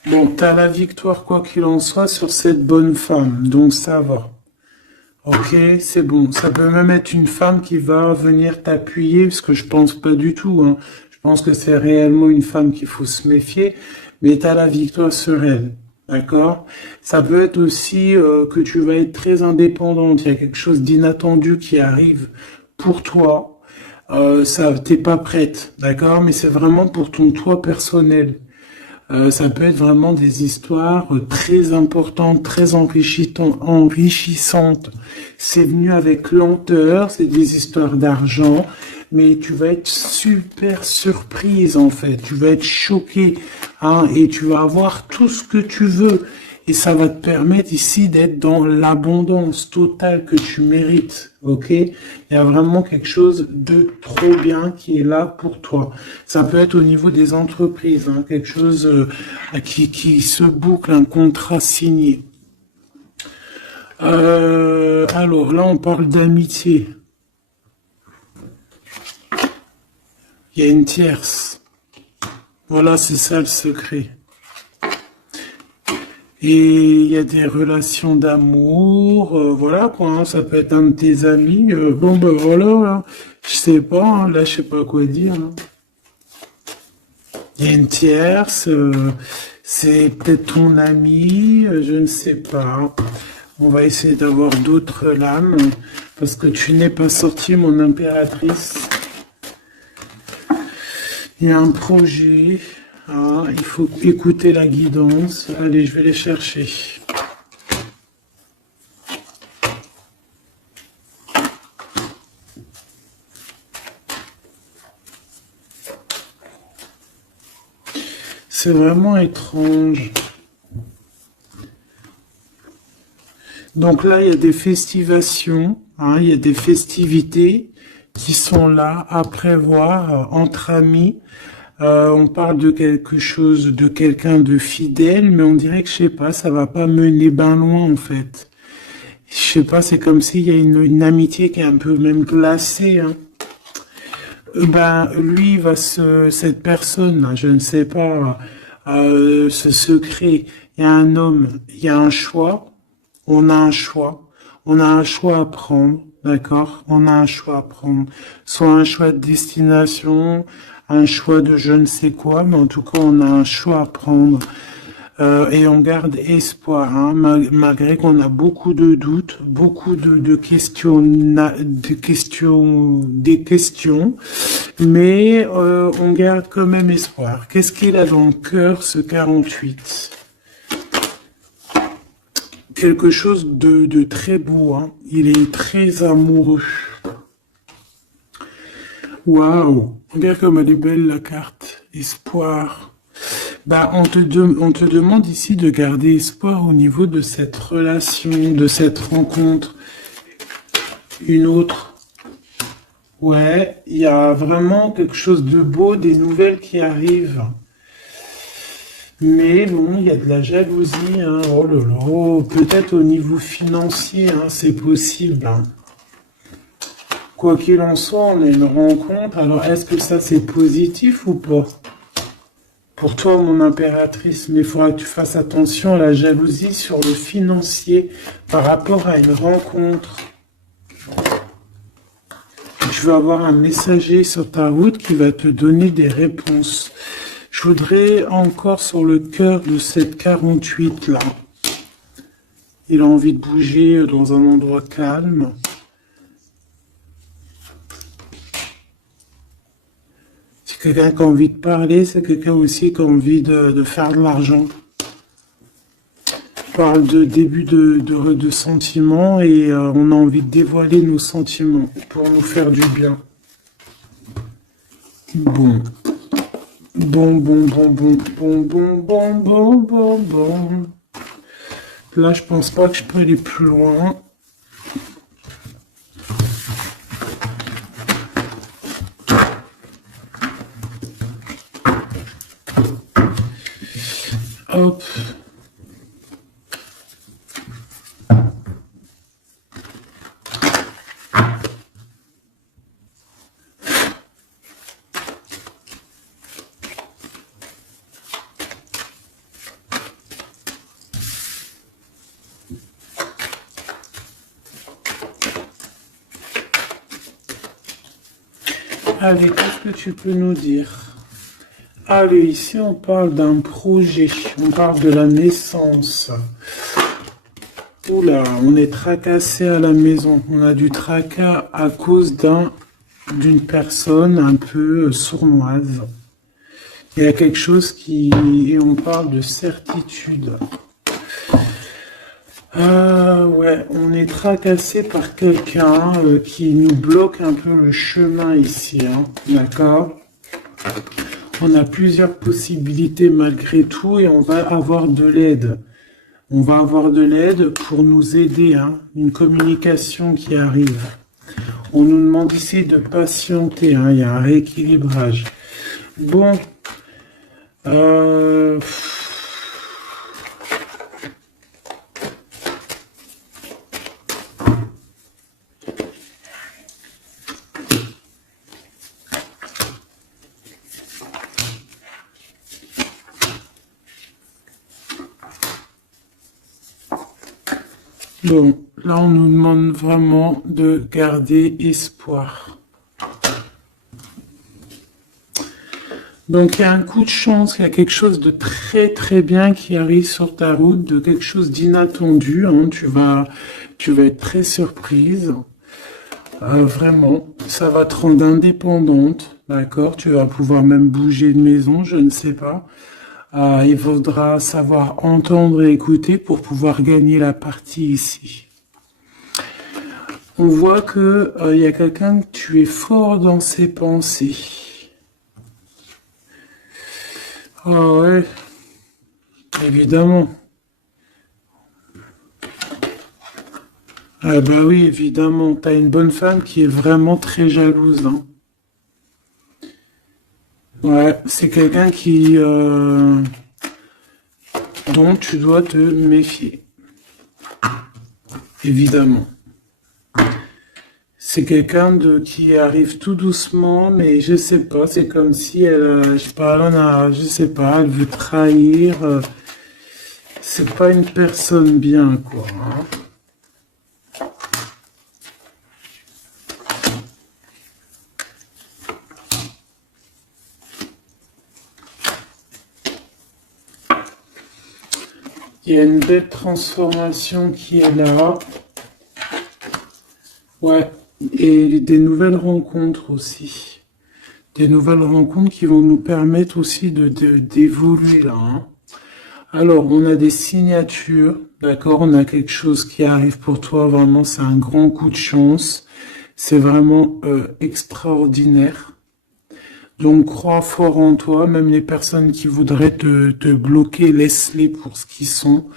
Bon, t'as la victoire quoi qu'il en soit sur cette bonne femme, donc ça va. Ok, c'est bon. Ça peut même être une femme qui va venir t'appuyer, parce que je pense pas du tout, hein. Je pense que c'est réellement une femme qu'il faut se méfier, mais t'as la victoire sur elle. D'accord? Ça peut être aussi que tu vas être très indépendante. Il y a quelque chose d'inattendu qui arrive pour toi. Ça, t'es pas prête, d'accord? Mais c'est vraiment pour ton toi personnel. Ça peut être vraiment des histoires très importantes, très enrichissantes. C'est venu avec lenteur, c'est des histoires d'argent, mais tu vas être super surprise en fait. Tu vas être choquée, hein, et tu vas avoir tout ce que tu veux. Et ça va te permettre ici d'être dans l'abondance totale que tu mérites, ok? Il y a vraiment quelque chose de trop bien qui est là pour toi. Ça peut être au niveau des entreprises, hein, quelque chose qui se boucle, un contrat signé. Alors là, on parle d'amitié. Il y a une tierce. Voilà, c'est ça le secret. Et il y a des relations d'amour, voilà quoi, hein, ça peut être un de tes amis, bon ben voilà, là, je sais pas, hein, là je sais pas quoi dire, hein. Il y a une tierce, c'est peut-être ton ami, je ne sais pas. On va essayer d'avoir d'autres lames, parce que tu n'es pas sorti mon impératrice. Il y a un projet. Ah, il faut écouter la guidance. Allez, je vais les chercher. C'est vraiment étrange. Donc là, il y a des festivations, hein, il y a des festivités qui sont là à prévoir entre amis. On parle de quelque chose, de quelqu'un de fidèle, mais on dirait que, je sais pas, ça va pas mener ben loin, en fait. Je sais pas, c'est comme s'il y a une amitié qui est un peu même glacée, hein. Ben, lui, cette personne, là, je ne sais pas, ce secret, il y a un homme, il y a un choix, on a un choix, on a un choix à prendre, d'accord? On a un choix à prendre, soit un choix de destination, un choix de je ne sais quoi, mais en tout cas, on a un choix à prendre. Et on garde espoir, hein, malgré qu'on a beaucoup de doutes, beaucoup de questions, des questions, mais on garde quand même espoir. Qu'est-ce qu'il a dans le cœur, ce 48? Quelque chose de très beau, hein. Il est très amoureux. Waouh! Regarde comme elle est belle la carte. Espoir. Bah, on te demande ici de garder espoir au niveau de cette relation, de cette rencontre. Une autre. Ouais, il y a vraiment quelque chose de beau, des nouvelles qui arrivent. Mais bon, il y a de la jalousie, hein. Oh là là, peut-être au niveau financier, hein, c'est possible, hein. Quoi qu'il en soit, on a une rencontre. Alors, est-ce que ça, c'est positif ou pas? Pour toi, mon impératrice, mais il faudra que tu fasses attention à la jalousie sur le financier par rapport à une rencontre. Tu vas avoir un messager sur ta route qui va te donner des réponses. Je voudrais encore sur le cœur de cette 48 là. Il a envie de bouger dans un endroit calme. C'est quelqu'un qui a envie de parler, c'est quelqu'un aussi qui a envie de faire de l'argent. On parle de début de sentiments et on a envie de dévoiler nos sentiments pour nous faire du bien. Bon. Bon. Là, je pense pas que je peux aller plus loin. Hop. Allez, qu'est-ce que tu peux nous dire? Allez, ici on parle d'un projet, on parle de la naissance. Oula, on est tracassé à la maison, on a du tracas à cause d'une personne un peu sournoise. Il y a quelque chose et on parle de certitude. Ouais, on est tracassé par quelqu'un qui nous bloque un peu le chemin ici, hein, d'accord? On a plusieurs possibilités malgré tout et on va avoir de l'aide. On va avoir de l'aide pour nous aider, hein, une communication qui arrive. On nous demande ici de patienter, hein, il y a un rééquilibrage. Bon, Bon, là on nous demande vraiment de garder espoir. Donc il y a un coup de chance, il y a quelque chose de très très bien qui arrive sur ta route, de quelque chose d'inattendu, hein. Tu vas être très surprise. Vraiment, ça va te rendre indépendante, d'accord? Tu vas pouvoir même bouger de maison, je ne sais pas. Il faudra savoir entendre et écouter pour pouvoir gagner la partie ici. On voit que il y a quelqu'un que tu es fort dans ses pensées. Ah ouais, évidemment. Ah bah oui, évidemment, t'as une bonne femme qui est vraiment très jalouse, hein. Ouais, c'est quelqu'un dont tu dois te méfier, évidemment. C'est quelqu'un qui arrive tout doucement, mais je sais pas, c'est comme si je sais pas, je sais pas, elle veut trahir. C'est pas une personne bien, quoi, hein. Il y a une belle transformation qui est là. Ouais, et des nouvelles rencontres aussi. Des nouvelles rencontres qui vont nous permettre aussi d'évoluer là, hein. Alors, on a des signatures, d'accord? On a quelque chose qui arrive pour toi, vraiment, c'est un grand coup de chance. C'est vraiment extraordinaire. Donc, crois fort en toi, même les personnes qui voudraient te bloquer, laisse-les pour ce qu'ils sont.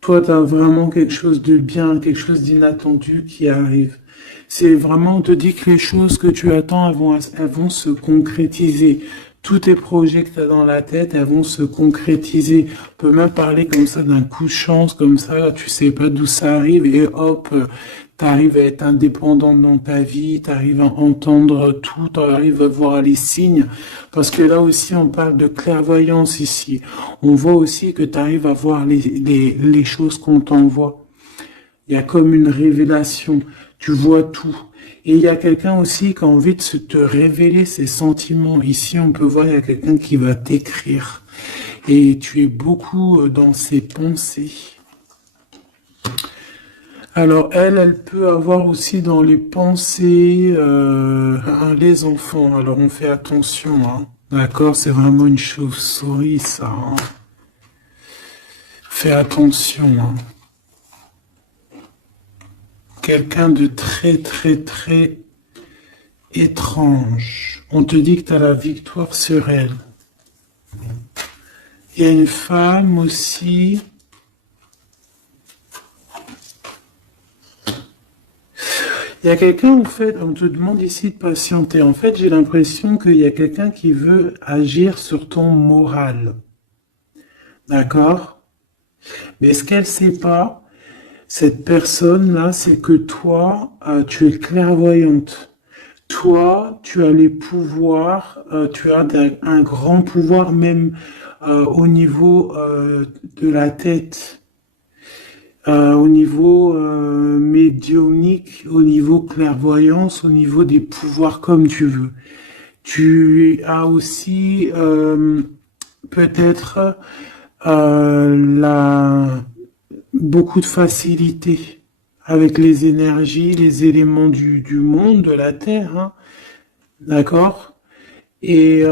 Toi, tu as vraiment quelque chose de bien, quelque chose d'inattendu qui arrive. C'est vraiment, on te dit que les choses que tu attends, elles vont se concrétiser. Tous tes projets que tu as dans la tête, elles vont se concrétiser. On peut même parler comme ça d'un coup de chance, comme ça, tu sais pas d'où ça arrive, et hop, Tu arrives à être indépendant dans ta vie, tu arrives à entendre tout, tu arrives à voir les signes. Parce que là aussi, on parle de clairvoyance ici. On voit aussi que tu arrives à voir les choses qu'on t'envoie. Il y a comme une révélation. Tu vois tout. Et il y a quelqu'un aussi qui a envie de te révéler ses sentiments. Ici, on peut voir, il y a quelqu'un qui va t'écrire. Et tu es beaucoup dans ses pensées. Alors, elle peut avoir aussi dans les pensées les enfants. Alors, on fait attention, hein. D'accord? C'est vraiment une chauve-souris, ça, hein. Fais attention, hein. Quelqu'un de très, très, très étrange. On te dit que tu as la victoire sur elle. Il y a une femme aussi. Il y a quelqu'un, en fait, on te demande ici de patienter. En fait, j'ai l'impression qu'il y a quelqu'un qui veut agir sur ton moral. D'accord? Mais ce qu'elle sait pas, cette personne-là, c'est que toi, tu es clairvoyante. Toi, tu as les pouvoirs, tu as un grand pouvoir même au niveau de la tête, au niveau médiumnique, au niveau clairvoyance, au niveau des pouvoirs comme tu veux. Tu as aussi peut-être beaucoup de facilité avec les énergies, les éléments du monde, de la Terre, hein, d'accord? Et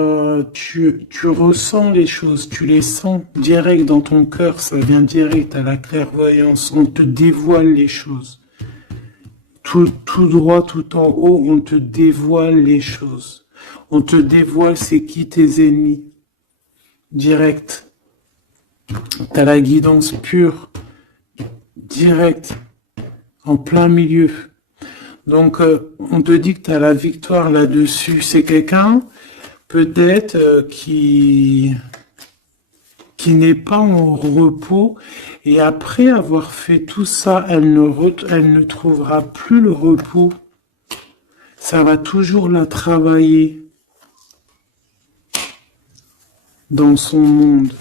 tu ressens les choses, tu les sens direct dans ton cœur, ça vient direct à la clairvoyance, on te dévoile les choses. Tout droit, tout en haut, on te dévoile les choses. On te dévoile c'est qui tes ennemis. Direct. T'as la guidance pure. Direct. En plein milieu. Donc, on te dit que tu as la victoire là-dessus. C'est quelqu'un, peut-être, qui n'est pas en repos. Et après avoir fait tout ça, elle ne trouvera plus le repos. Ça va toujours la travailler dans son monde.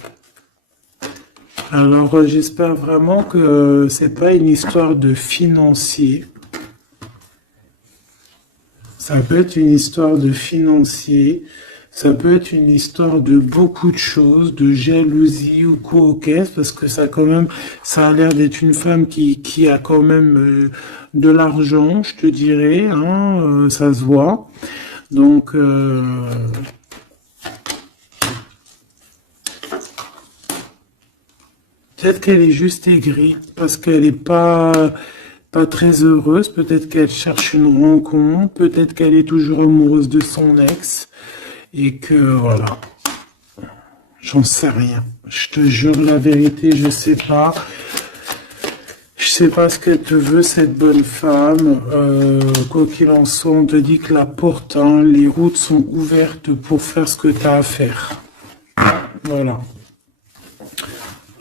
Alors, j'espère vraiment que c'est pas une histoire de financier. Ça peut être une histoire de financier, ça peut être une histoire de beaucoup de choses, de jalousie ou quoi au caisse, parce que ça quand même, ça a l'air d'être une femme qui a quand même de l'argent, je te dirais, hein, ça se voit. Donc, peut-être qu'elle est juste aigrie, parce qu'elle est pas très heureuse, peut-être qu'elle cherche une rencontre, peut-être qu'elle est toujours amoureuse de son ex, et que voilà, j'en sais rien. Je te jure la vérité, je sais pas. Je sais pas ce qu'elle te veut, cette bonne femme. Quoi qu'il en soit, on te dit que la porte, hein, les routes sont ouvertes pour faire ce que tu as à faire. Voilà.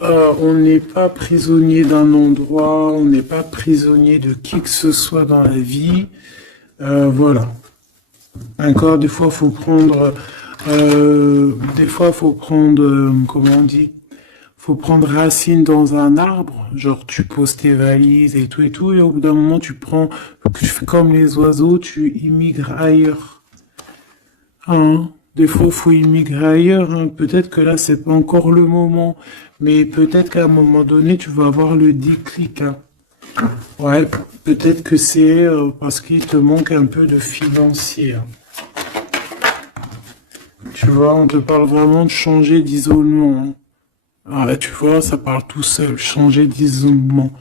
On n'est pas prisonnier d'un endroit, on n'est pas prisonnier de qui que ce soit dans la vie. Voilà. Encore des fois, faut prendre, comment on dit, faut prendre racine dans un arbre. Genre, tu poses tes valises et tout, et au bout d'un moment, tu fais comme les oiseaux, tu immigres ailleurs. Hein? Des fois, il faut immigrer ailleurs, hein. Peut-être que là, c'est pas encore le moment. Mais peut-être qu'à un moment donné, tu vas avoir le déclic, hein. Ouais, peut-être que c'est parce qu'il te manque un peu de financier, hein. Tu vois, on te parle vraiment de changer d'isolement, hein. Ah, là, tu vois, ça parle tout seul. Changer d'isolement.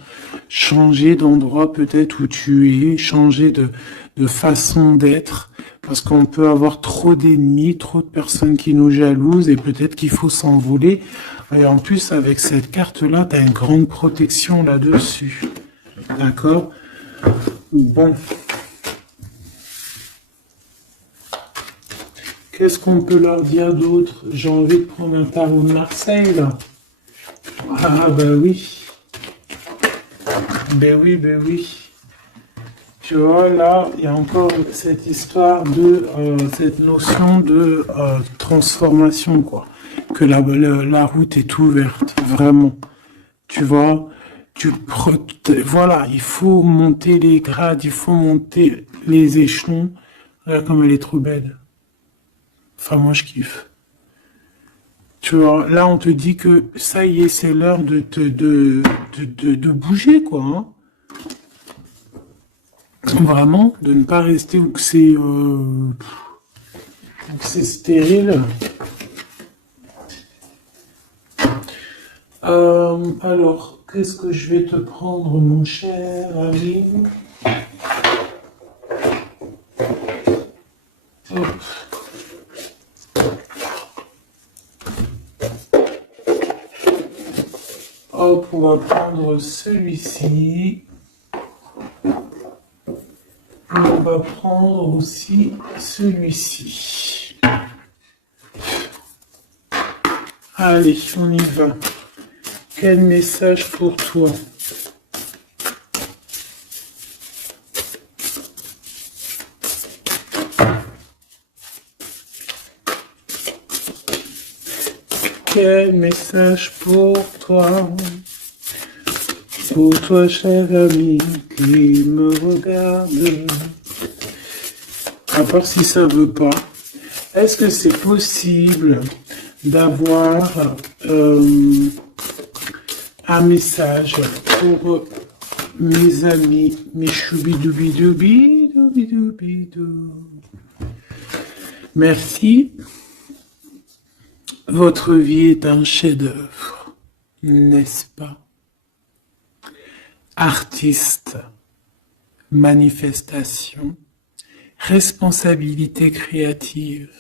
Changer d'endroit peut-être où tu es. Changer de façon d'être. Parce qu'on peut avoir trop d'ennemis, trop de personnes qui nous jalousent et peut-être qu'il faut s'envoler. Et en plus, avec cette carte-là, tu as une grande protection là-dessus. D'accord? Bon. Qu'est-ce qu'on peut leur dire d'autre? J'ai envie de prendre un tarot de Marseille, là. Ah, ben oui. Ben oui, ben oui. Tu vois, là, il y a encore cette histoire de, cette notion de transformation, quoi. Que la route est ouverte, vraiment. Tu vois, voilà, il faut monter les grades, il faut monter les échelons. Regarde comme elle est trop belle. Enfin, moi, je kiffe. Tu vois, là, on te dit que ça y est, c'est l'heure de bouger, quoi. Hein. Vraiment, de ne pas rester où que c'est stérile. Alors, qu'est-ce que je vais te prendre, mon cher ami? Hop. Hop, on va prendre celui-ci. On va prendre aussi celui-ci. Allez, on y va. Quel message pour toi? Quel message pour toi? Pour toi, cher ami, qui me regarde. À part si ça veut pas. Est-ce que c'est possible d'avoir un message pour mes amis, mes choubidoubidoubidoubidou. Merci. Votre vie est un chef-d'œuvre, n'est-ce pas? Artiste, manifestation, responsabilité créative.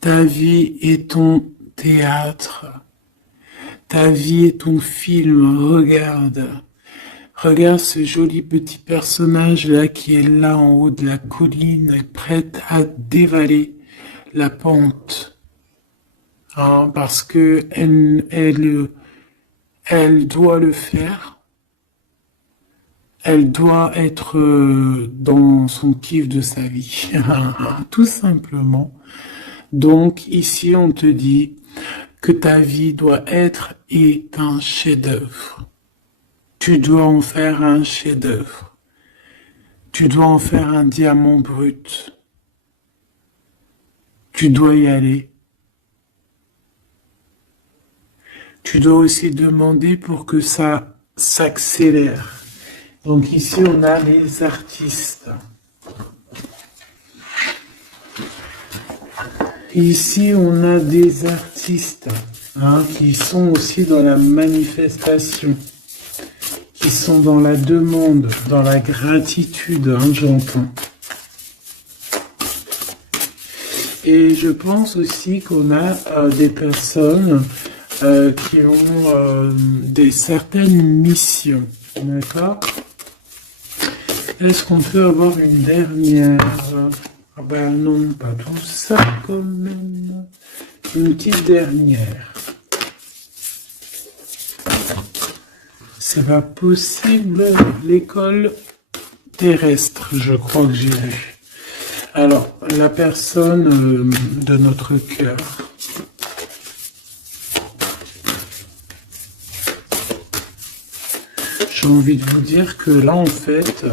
Ta vie est ton théâtre. Ta vie est ton film. Regarde. Regarde ce joli petit personnage-là qui est là en haut de la colline, prête à dévaler la pente. Hein, parce que elle doit le faire. Elle doit être dans son kiff de sa vie, tout simplement. Donc ici, on te dit que ta vie doit être un chef-d'œuvre. Tu dois en faire un chef-d'œuvre. Tu dois en faire un diamant brut. Tu dois y aller. Tu dois aussi demander pour que ça s'accélère. Donc ici, on a les artistes. Ici, on a des artistes qui sont aussi dans la manifestation, qui sont dans la demande, dans la gratitude, j'entends. Et je pense aussi qu'on a des personnes qui ont certaines missions, d'accord? Est-ce qu'on peut avoir une dernière? Ah ben non, pas tout ça quand même. Une petite dernière. C'est pas possible. L'école terrestre, je crois que j'ai vu. Alors, la personne de notre cœur. J'ai envie de vous dire que là, en fait,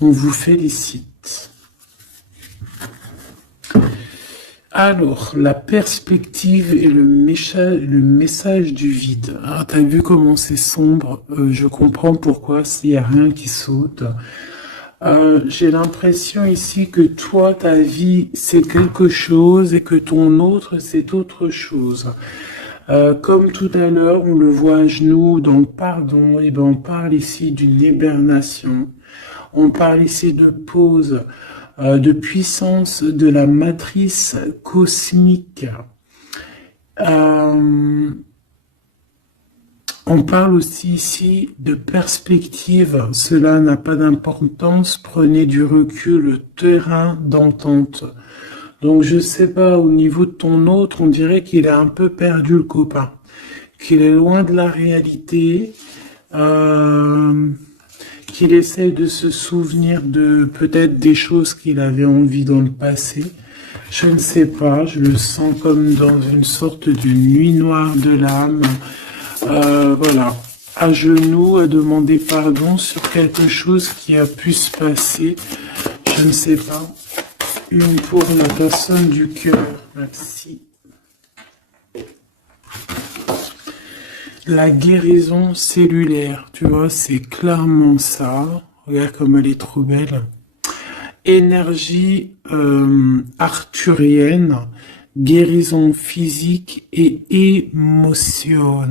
on vous félicite. Alors, la perspective et le message du vide. Ah, t'as vu comment c'est sombre? Je comprends pourquoi s'il n'y a rien qui saute. J'ai l'impression ici que toi, ta vie, c'est quelque chose et que ton autre, c'est autre chose. Comme tout à l'heure, on le voit à genoux dans le pardon, et ben on parle ici d'une hibernation. On parle ici de pause, de puissance de la matrice cosmique. On parle aussi ici de perspective. Cela n'a pas d'importance. Prenez du recul, terrain d'entente. Donc je sais pas, au niveau de ton autre, on dirait qu'il a un peu perdu le copain, qu'il est loin de la réalité. qu'il essaye de se souvenir de peut-être des choses qu'il avait envie dans le passé. Je ne sais pas, je le sens comme dans une sorte de nuit noire de l'âme. Voilà, à genoux, à demander pardon sur quelque chose qui a pu se passer. Je ne sais pas. Une pour la personne du cœur. Merci. La guérison cellulaire, tu vois, c'est clairement ça. Regarde comme elle est trop belle. Énergie arthurienne, guérison physique et émotion.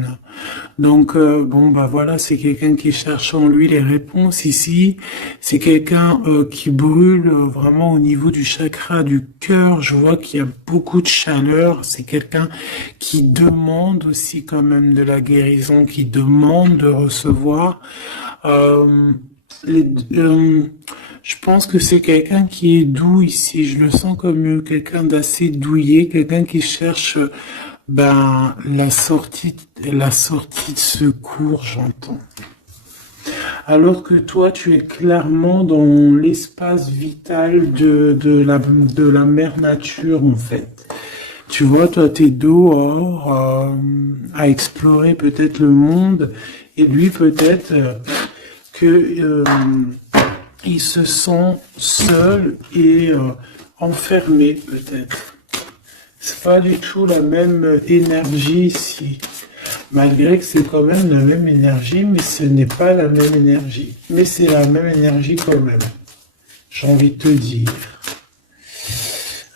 Donc, bon, bah voilà, c'est quelqu'un qui cherche en lui les réponses ici. C'est quelqu'un qui brûle vraiment au niveau du chakra du cœur. Je vois qu'il y a beaucoup de chaleur. C'est quelqu'un qui demande aussi quand même de la guérison, qui demande de recevoir. Je pense que c'est quelqu'un qui est doux ici. Je le sens comme quelqu'un d'assez douillet, quelqu'un qui cherche la sortie de secours, j'entends. Alors que toi, tu es clairement dans l'espace vital de la mère nature, en fait. Tu vois, toi, t'es dehors à explorer peut-être le monde, et lui, peut-être que il se sent seul et enfermé, peut-être. C'est pas du tout la même énergie ici. Malgré que c'est quand même la même énergie, mais ce n'est pas la même énergie. Mais c'est la même énergie quand même. J'ai envie de te dire.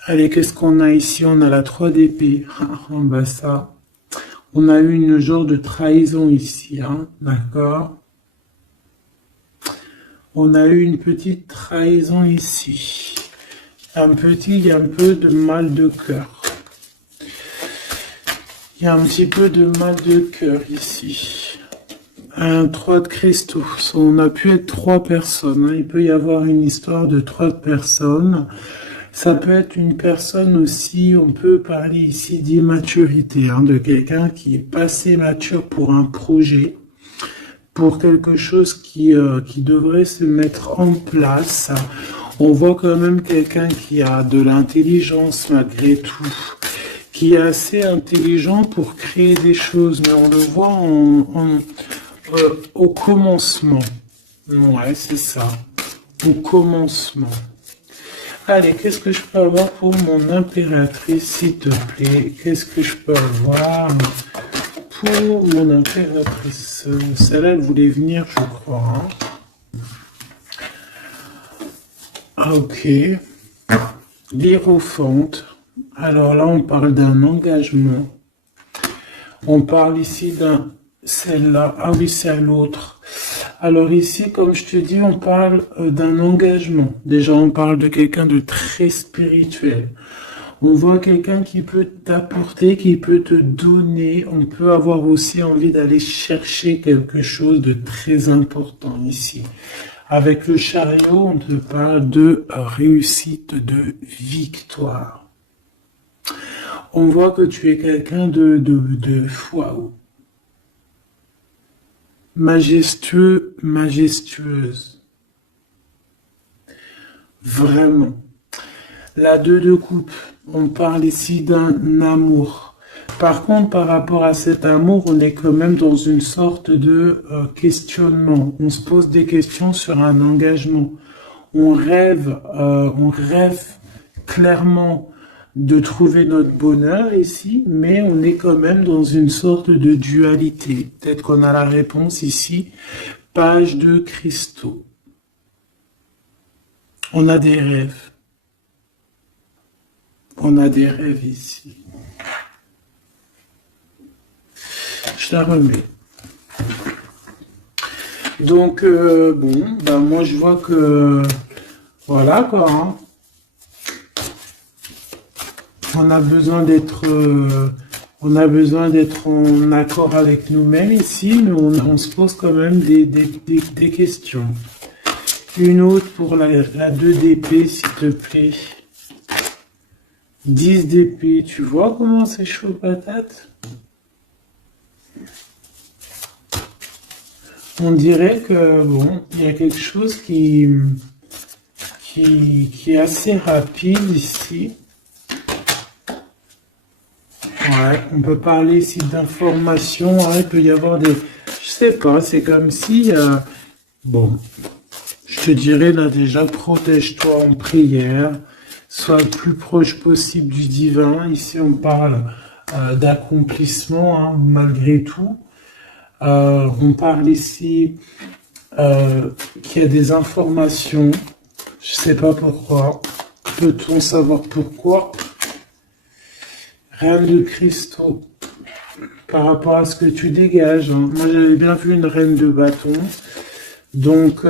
Allez, qu'est-ce qu'on a ici? On a la 3 d'épée. Bah ça. On a eu une genre de trahison ici, hein, d'accord? On a eu une petite trahison ici. Il y a un peu de mal de cœur. Il y a un petit peu de mal de cœur ici. Un 3 de cristaux. On a pu être 3 personnes. Hein. Il peut y avoir une histoire de 3 personnes. Ça peut être une personne aussi, on peut parler ici d'immaturité, hein, de quelqu'un qui est pas assez mature pour un projet, pour quelque chose qui devrait se mettre en place. On voit quand même quelqu'un qui a de l'intelligence malgré tout, qui est assez intelligent pour créer des choses, mais on le voit au commencement. Ouais, c'est ça, au commencement. Allez, qu'est-ce que je peux avoir pour mon impératrice, s'il te plaît? Qu'est-ce que je peux avoir pour mon impératrice? Celle-là, elle voulait venir, je crois. Hein. Ah, ok. L'Hiérophante. Alors là, on parle d'un engagement. On parle ici d'un... Celle-là. Ah oui, c'est à l'autre. Alors ici, comme je te dis, on parle d'un engagement. Déjà, on parle de quelqu'un de très spirituel. On voit quelqu'un qui peut t'apporter, qui peut te donner. On peut avoir aussi envie d'aller chercher quelque chose de très important ici. Avec le chariot, on te parle de réussite, de victoire. On voit que tu es quelqu'un de waouh. Majestueux, majestueuse. Vraiment. La 2 de coupe, on parle ici d'un amour. Par contre, par rapport à cet amour, on est quand même dans une sorte de questionnement. On se pose des questions sur un engagement. On rêve clairement de trouver notre bonheur ici, mais on est quand même dans une sorte de dualité. Peut-être qu'on a la réponse ici. Page de cristaux. On a des rêves. On a des rêves ici. Je la remets. Donc, bon, moi je vois que... Voilà quoi, hein. On a besoin d'être en accord avec nous-mêmes ici, mais on se pose quand même des questions. Une autre pour la 2 d'épée, s'il te plaît. 10 d'épée, tu vois comment c'est chaud patate? On dirait que, bon, il y a quelque chose qui est assez rapide ici. Ouais, on peut parler ici d'informations, hein, il peut y avoir des... Je sais pas, c'est comme si... bon, je te dirais là déjà, protège-toi en prière, sois le plus proche possible du divin. Ici, on parle d'accomplissement, hein, malgré tout. On parle ici qu'il y a des informations. Je sais pas pourquoi. Peut-on savoir pourquoi? Reine de cristaux. Par rapport à ce que tu dégages, hein. Moi, j'avais bien vu une reine de bâton. Donc,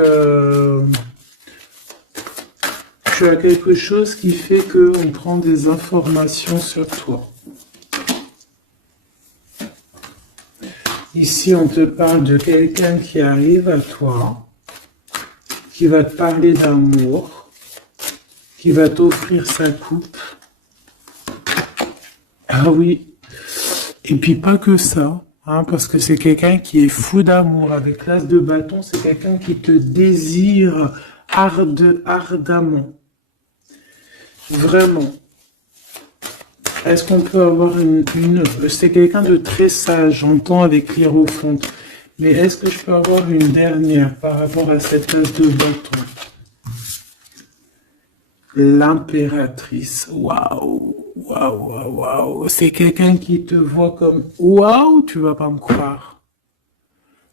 tu as quelque chose qui fait qu'on prend des informations sur toi. Ici, on te parle de quelqu'un qui arrive à toi, qui va te parler d'amour, qui va t'offrir sa coupe. Ah oui, et puis pas que ça, hein, parce que c'est quelqu'un qui est fou d'amour. Avec l'as de bâton, c'est quelqu'un qui te désire ardemment. Vraiment. Est-ce qu'on peut avoir c'est quelqu'un de très sage, j'entends avec l'hiérophante. Mais est-ce que je peux avoir une dernière par rapport à cette as de bâton? L'impératrice. Waouh, waouh, waouh, waouh. C'est quelqu'un qui te voit comme waouh, tu vas pas me croire.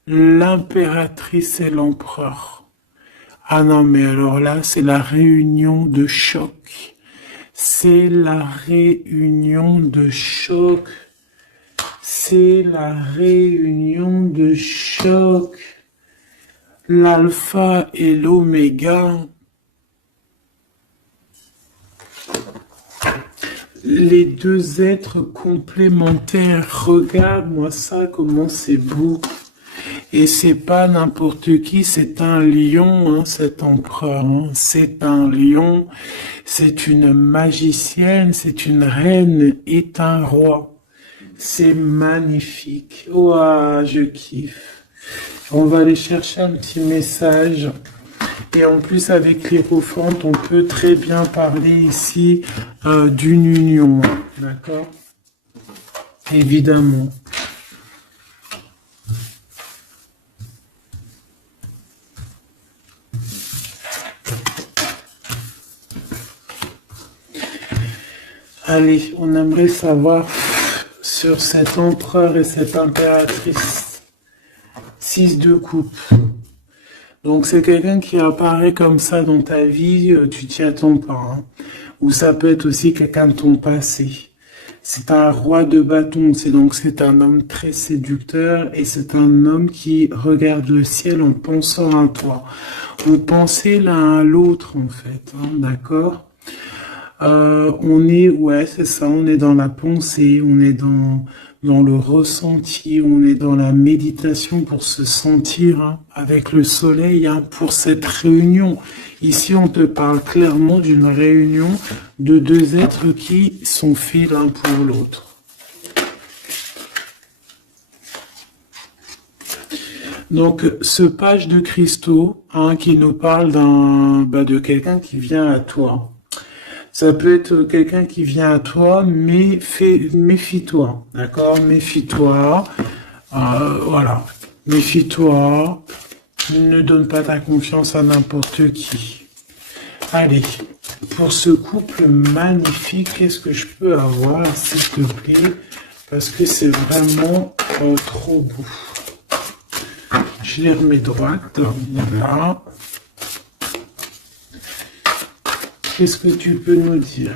L'impératrice et l'empereur. Ah non, mais alors là, c'est la réunion de choc. C'est la réunion de choc. C'est la réunion de choc. L'alpha et l'oméga. Les deux êtres complémentaires. Regarde-moi ça, comment c'est beau. Et c'est pas n'importe qui, c'est un lion, hein, cet empereur. Hein. C'est un lion, c'est une magicienne, c'est une reine et un roi. C'est magnifique. Ouah, je kiffe. On va aller chercher un petit message. Et en plus, avec l'hiérophante, on peut très bien parler ici d'une union. D'accord? Évidemment. Allez, on aimerait savoir sur cet empereur et cette impératrice. 6 de coupe. Donc c'est quelqu'un qui apparaît comme ça dans ta vie, tu t'y attends pas. Hein. Ou ça peut être aussi quelqu'un de ton passé. C'est un roi de bâton, c'est un homme très séducteur et c'est un homme qui regarde le ciel en pensant à toi. Vous pensez l'un à l'autre en fait, hein, d'accord? Ouais, c'est ça, on est dans la pensée, on est dans le ressenti, on est dans la méditation pour se sentir hein, avec le soleil hein, pour cette réunion. Ici, on te parle clairement d'une réunion de deux êtres qui sont faits l'un pour l'autre. Donc, ce page de cristaux hein, qui nous parle de quelqu'un qui vient à toi. Ça peut être quelqu'un qui vient à toi, mais méfie-toi, d'accord? Méfie-toi, voilà. Méfie-toi, ne donne pas ta confiance à n'importe qui. Allez, pour ce couple magnifique, qu'est-ce que je peux avoir, s'il te plaît? Parce que c'est vraiment trop beau. Je les remets droite, voilà. Qu'est-ce que tu peux nous dire?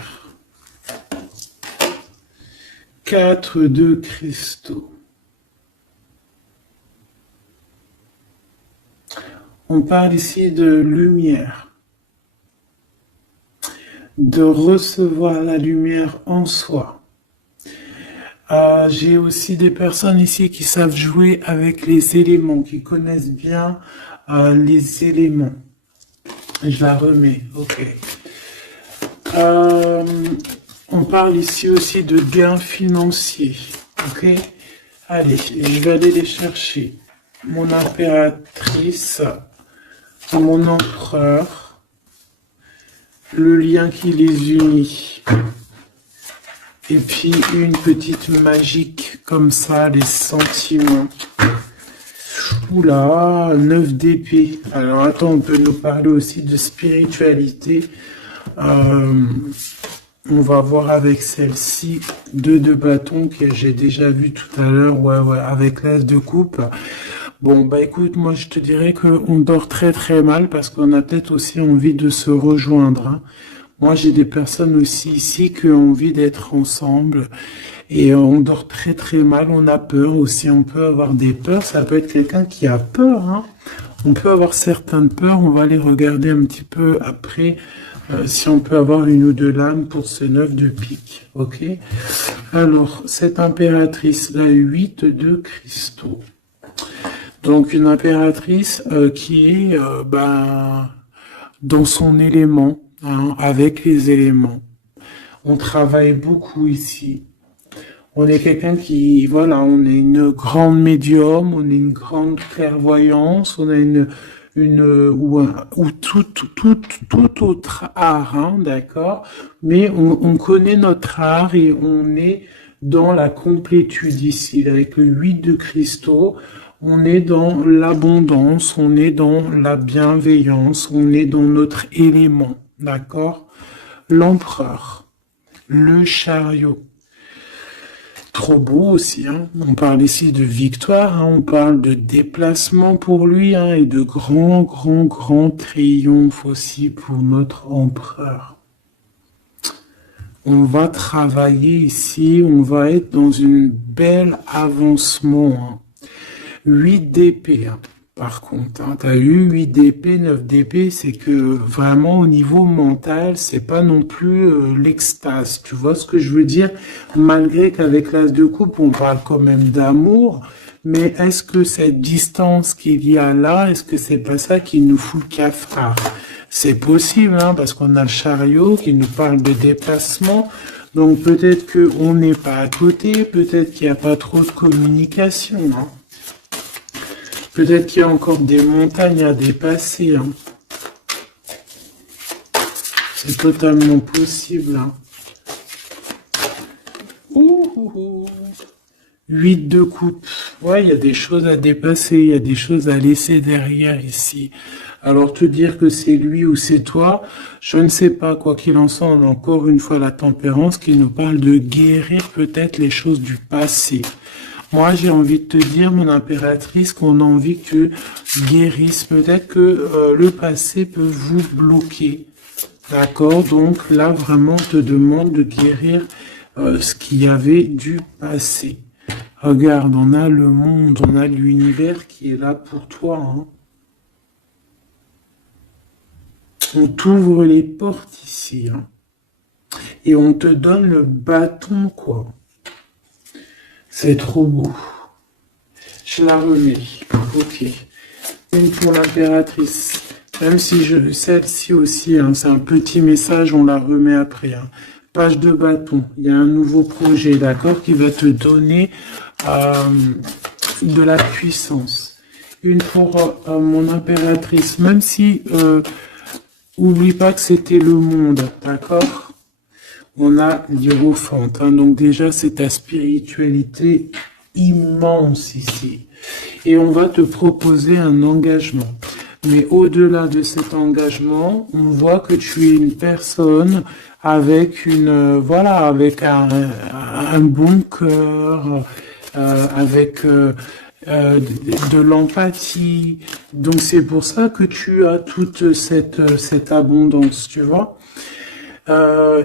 4 de cristaux. On parle ici de lumière. De recevoir la lumière en soi. J'ai aussi des personnes ici qui savent jouer avec les éléments, qui connaissent bien les éléments. Je la remets, ok. On parle ici aussi de gains financiers. Ok? Allez, je vais aller les chercher. mon impératrice, mon empereur, le lien qui les unit. Et puis une petite magique comme ça, les sentiments. Oula, 9 d'épée. Alors attends, on peut nous parler aussi de spiritualité. On va voir avec celle-ci, 2 de bâton que j'ai déjà vu tout à l'heure, ouais, avec l'as de coupe. Bon, bah écoute, moi je te dirais qu'on dort très très mal parce qu'on a peut-être aussi envie de se rejoindre, hein. Moi j'ai des personnes aussi ici qui ont envie d'être ensemble et on dort très très mal, on a peur aussi, on peut avoir des peurs, ça peut être quelqu'un qui a peur, hein. On peut avoir certaines peurs, on va les regarder un petit peu après. Si on peut avoir une ou deux lames pour ce 9 de pique, ok? Alors, cette impératrice, la 8 de cristaux. Donc, une impératrice qui est dans son élément, hein, avec les éléments. On travaille beaucoup ici. On est quelqu'un qui, voilà, on est une grande médium, on est une grande clairvoyance, on a ou tout autre art, hein, d'accord? Mais on connaît notre art et on est dans la complétude ici. Avec le 8 de cristaux, on est dans l'abondance, on est dans la bienveillance, on est dans notre élément, d'accord? L'empereur, le chariot. Trop beau aussi, hein. On parle ici de victoire, hein. On parle de déplacement pour lui, hein, et de grand triomphe aussi pour notre empereur. On va travailler ici, on va être dans une belle avancement, hein. 8 d'épée, hein. Par contre, hein, tu as eu 8 d'épée, 9 d'épée, c'est que vraiment au niveau mental, c'est pas non plus l'extase. Tu vois ce que je veux dire? Malgré qu'avec l'as de coupe, on parle quand même d'amour, mais est-ce que cette distance qu'il y a là, est-ce que c'est pas ça qui nous fout le cafard? C'est possible, hein, parce qu'on a le chariot qui nous parle de déplacement. Donc peut-être qu'on n'est pas à côté, peut-être qu'il n'y a pas trop de communication, hein. Peut-être qu'il y a encore des montagnes à dépasser, hein. C'est totalement possible, hein. 8 de coupe. Ouais, il y a des choses à dépasser, il y a des choses à laisser derrière ici. Alors te dire que c'est lui ou c'est toi, je ne sais pas. Quoi qu'il en soit, on a encore une fois la tempérance qui nous parle de guérir peut-être les choses du passé. Moi, j'ai envie de te dire, mon impératrice, qu'on a envie que tu guérisses. Peut-être que le passé peut vous bloquer. D'accord? Donc là, vraiment, on te demande de guérir ce qu'il y avait du passé. Regarde, on a le monde, on a l'univers qui est là pour toi, hein. On t'ouvre les portes ici, hein. Et on te donne le bâton, quoi. C'est trop beau. Je la remets. Ok. Une pour l'impératrice. Même si celle-ci aussi, hein, c'est un petit message, on la remet après, hein. Page de bâton. Il y a un nouveau projet, d'accord, qui va te donner de la puissance. Une pour mon impératrice. Même si, oublie pas que c'était le monde, d'accord? On a l'hiérophante, hein, donc déjà c'est ta spiritualité immense ici. Et on va te proposer un engagement. Mais au-delà de cet engagement, on voit que tu es une personne avec avec un bon cœur, avec de l'empathie. Donc c'est pour ça que tu as toute cette abondance, tu vois.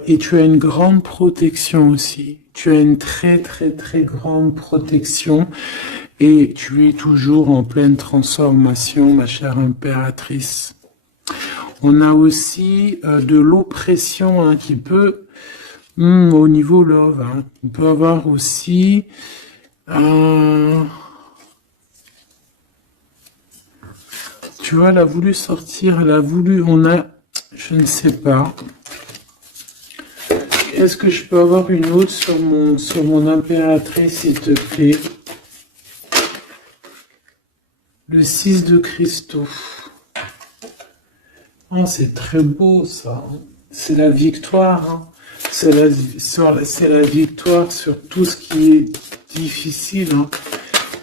Et tu as une grande protection aussi. Tu as une très grande protection et tu es toujours en pleine transformation, ma chère impératrice. On a aussi de l'oppression, hein, qui peut, au niveau love, hein, on peut avoir aussi tu vois, elle a voulu sortir, je ne sais pas. Est-ce que je peux avoir une autre sur mon impératrice, s'il te plaît? Le 6 de cristaux. Oh, c'est très beau ça. C'est la victoire. Hein. C'est la victoire sur tout ce qui est difficile. Hein.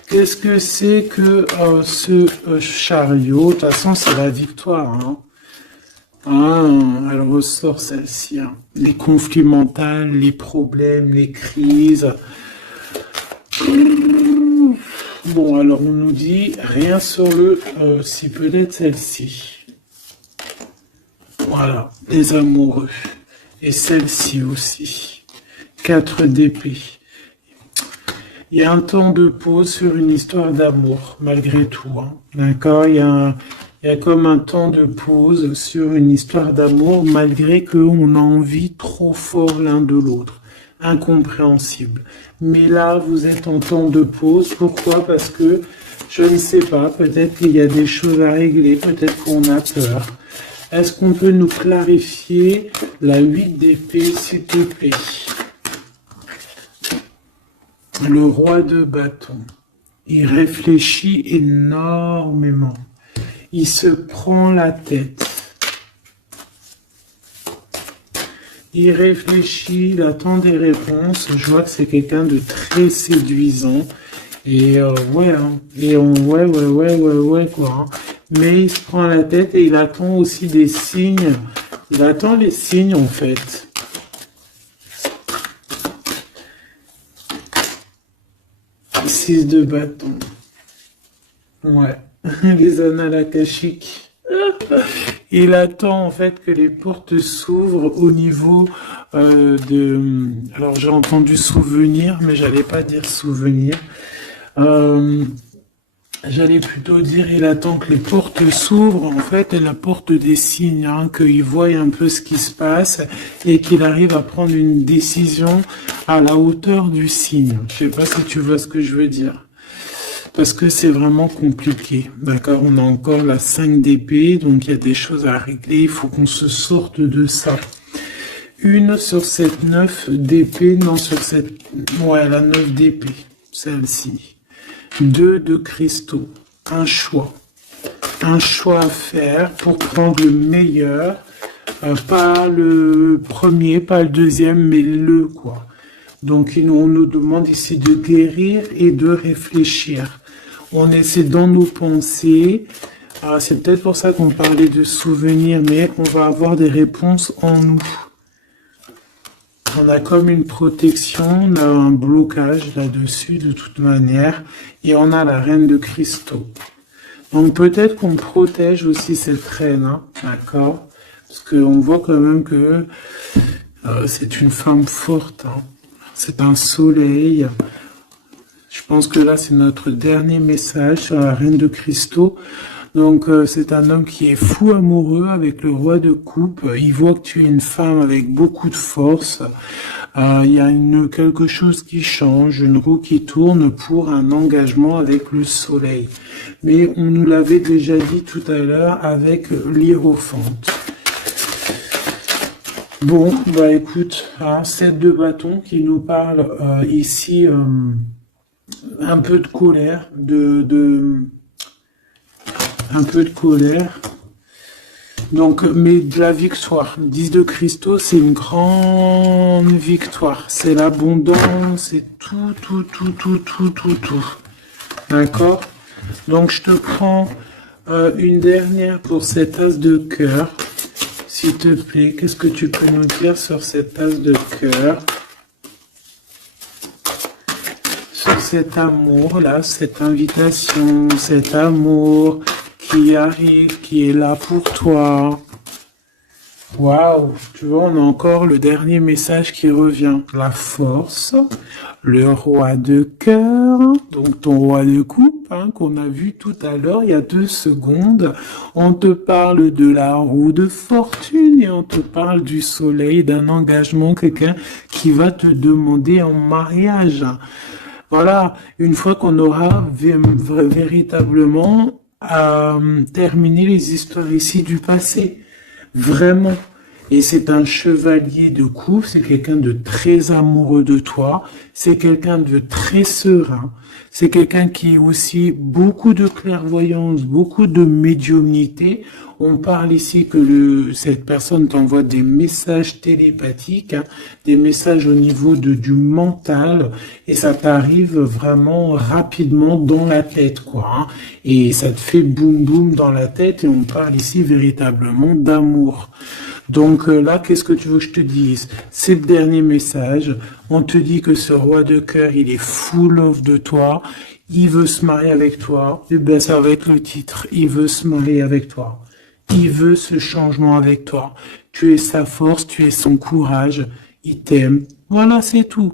Qu'est-ce que c'est que ce chariot? De toute façon, c'est la victoire. Hein. Ah, elle ressort celle-ci. Hein. Les conflits mentaux, les problèmes, les crises. Bon, alors on nous dit rien sur le si peut-être celle-ci. Voilà, les amoureux. Et celle-ci aussi. 4 d'épée. Il y a un temps de pause sur une histoire d'amour, malgré tout. Hein. D'accord, il y a comme un temps de pause sur une histoire d'amour, malgré qu'on a envie trop fort l'un de l'autre. Incompréhensible. Mais là, vous êtes en temps de pause. Pourquoi? Parce que, je ne sais pas, peut-être qu'il y a des choses à régler, peut-être qu'on a peur. Est-ce qu'on peut nous clarifier la 8 d'épée, s'il te plaît? Le roi de bâton. Il réfléchit énormément. Il se prend la tête. Il réfléchit, il attend des réponses. Je vois que c'est quelqu'un de très séduisant. Et ouais, hein. Et ouais, quoi. Hein. Mais il se prend la tête et il attend aussi des signes. Il attend les signes, en fait. Six de bâton. Ouais. Les annales akashiques. Il attend en fait que les portes s'ouvrent au niveau de... Alors j'ai entendu souvenir, mais j'allais pas dire souvenir. J'allais plutôt dire il attend que les portes s'ouvrent, en fait, et la porte des signes, hein, qu'il voie un peu ce qui se passe et qu'il arrive à prendre une décision à la hauteur du signe. Je sais pas si tu vois ce que je veux dire. Parce que c'est vraiment compliqué. D'accord, on a encore la 5 d'épée, donc il y a des choses à régler, il faut qu'on se sorte de ça. Une sur cette 9 d'épée, non sur cette... Ouais, la 9 d'épée, celle-ci. 2 de cristaux, un choix. Un choix à faire pour prendre le meilleur, pas le premier, pas le deuxième, mais le quoi. Donc on nous demande ici de guérir et de réfléchir. On essaie dans nos pensées. C'est peut-être pour ça qu'on parlait de souvenirs, mais on va avoir des réponses en nous. On a comme une protection, on a un blocage là-dessus de toute manière, et on a la reine de cristaux. Donc peut-être qu'on protège aussi cette reine, hein, d'accord? Parce qu'on voit quand même que c'est une femme forte, hein. C'est un soleil. Je pense que là, c'est notre dernier message sur la reine de cristaux. Donc, c'est un homme qui est fou amoureux avec le roi de coupe. Il voit que tu es une femme avec beaucoup de force. Il y a quelque chose qui change, une roue qui tourne pour un engagement avec le soleil. Mais on nous l'avait déjà dit tout à l'heure avec l'hiérophante. Bon, bah écoute, 7 de bâton qui nous parle ici un peu de colère, un peu de colère. Donc, mais de la victoire. 10 de cristaux, c'est une grande victoire. C'est l'abondance, c'est tout. D'accord? Donc, je te prends une dernière pour cet as de cœur. S'il te plaît, qu'est-ce que tu peux nous dire sur cette as de cœur? Sur cet amour-là, cette invitation, cet amour qui arrive, qui est là pour toi. Waouh, tu vois, on a encore le dernier message qui revient. La force, le roi de cœur, donc ton roi de coupe, hein, qu'on a vu tout à l'heure, il y a 2 secondes. On te parle de la roue de fortune et on te parle du soleil, d'un engagement, quelqu'un qui va te demander en mariage. Voilà, une fois qu'on aura véritablement terminé les histoires ici du passé. Vraiment. Et c'est un chevalier de coupe, c'est quelqu'un de très amoureux de toi, c'est quelqu'un de très serein, c'est quelqu'un qui a aussi beaucoup de clairvoyance, beaucoup de médiumnité. On parle ici que cette personne t'envoie des messages télépathiques, hein, des messages au niveau du mental, et ça t'arrive vraiment rapidement dans la tête, quoi, hein. Et ça te fait boum boum dans la tête, et on parle ici véritablement d'amour. Donc là, qu'est-ce que tu veux que je te dise? C'est le dernier message. On te dit que ce roi de cœur, il est full of de toi. Il veut se marier avec toi. Et bien, ça va être le titre. Il veut se marier avec toi. Il veut ce changement avec toi. Tu es sa force, tu es son courage. Il t'aime. Voilà, c'est tout.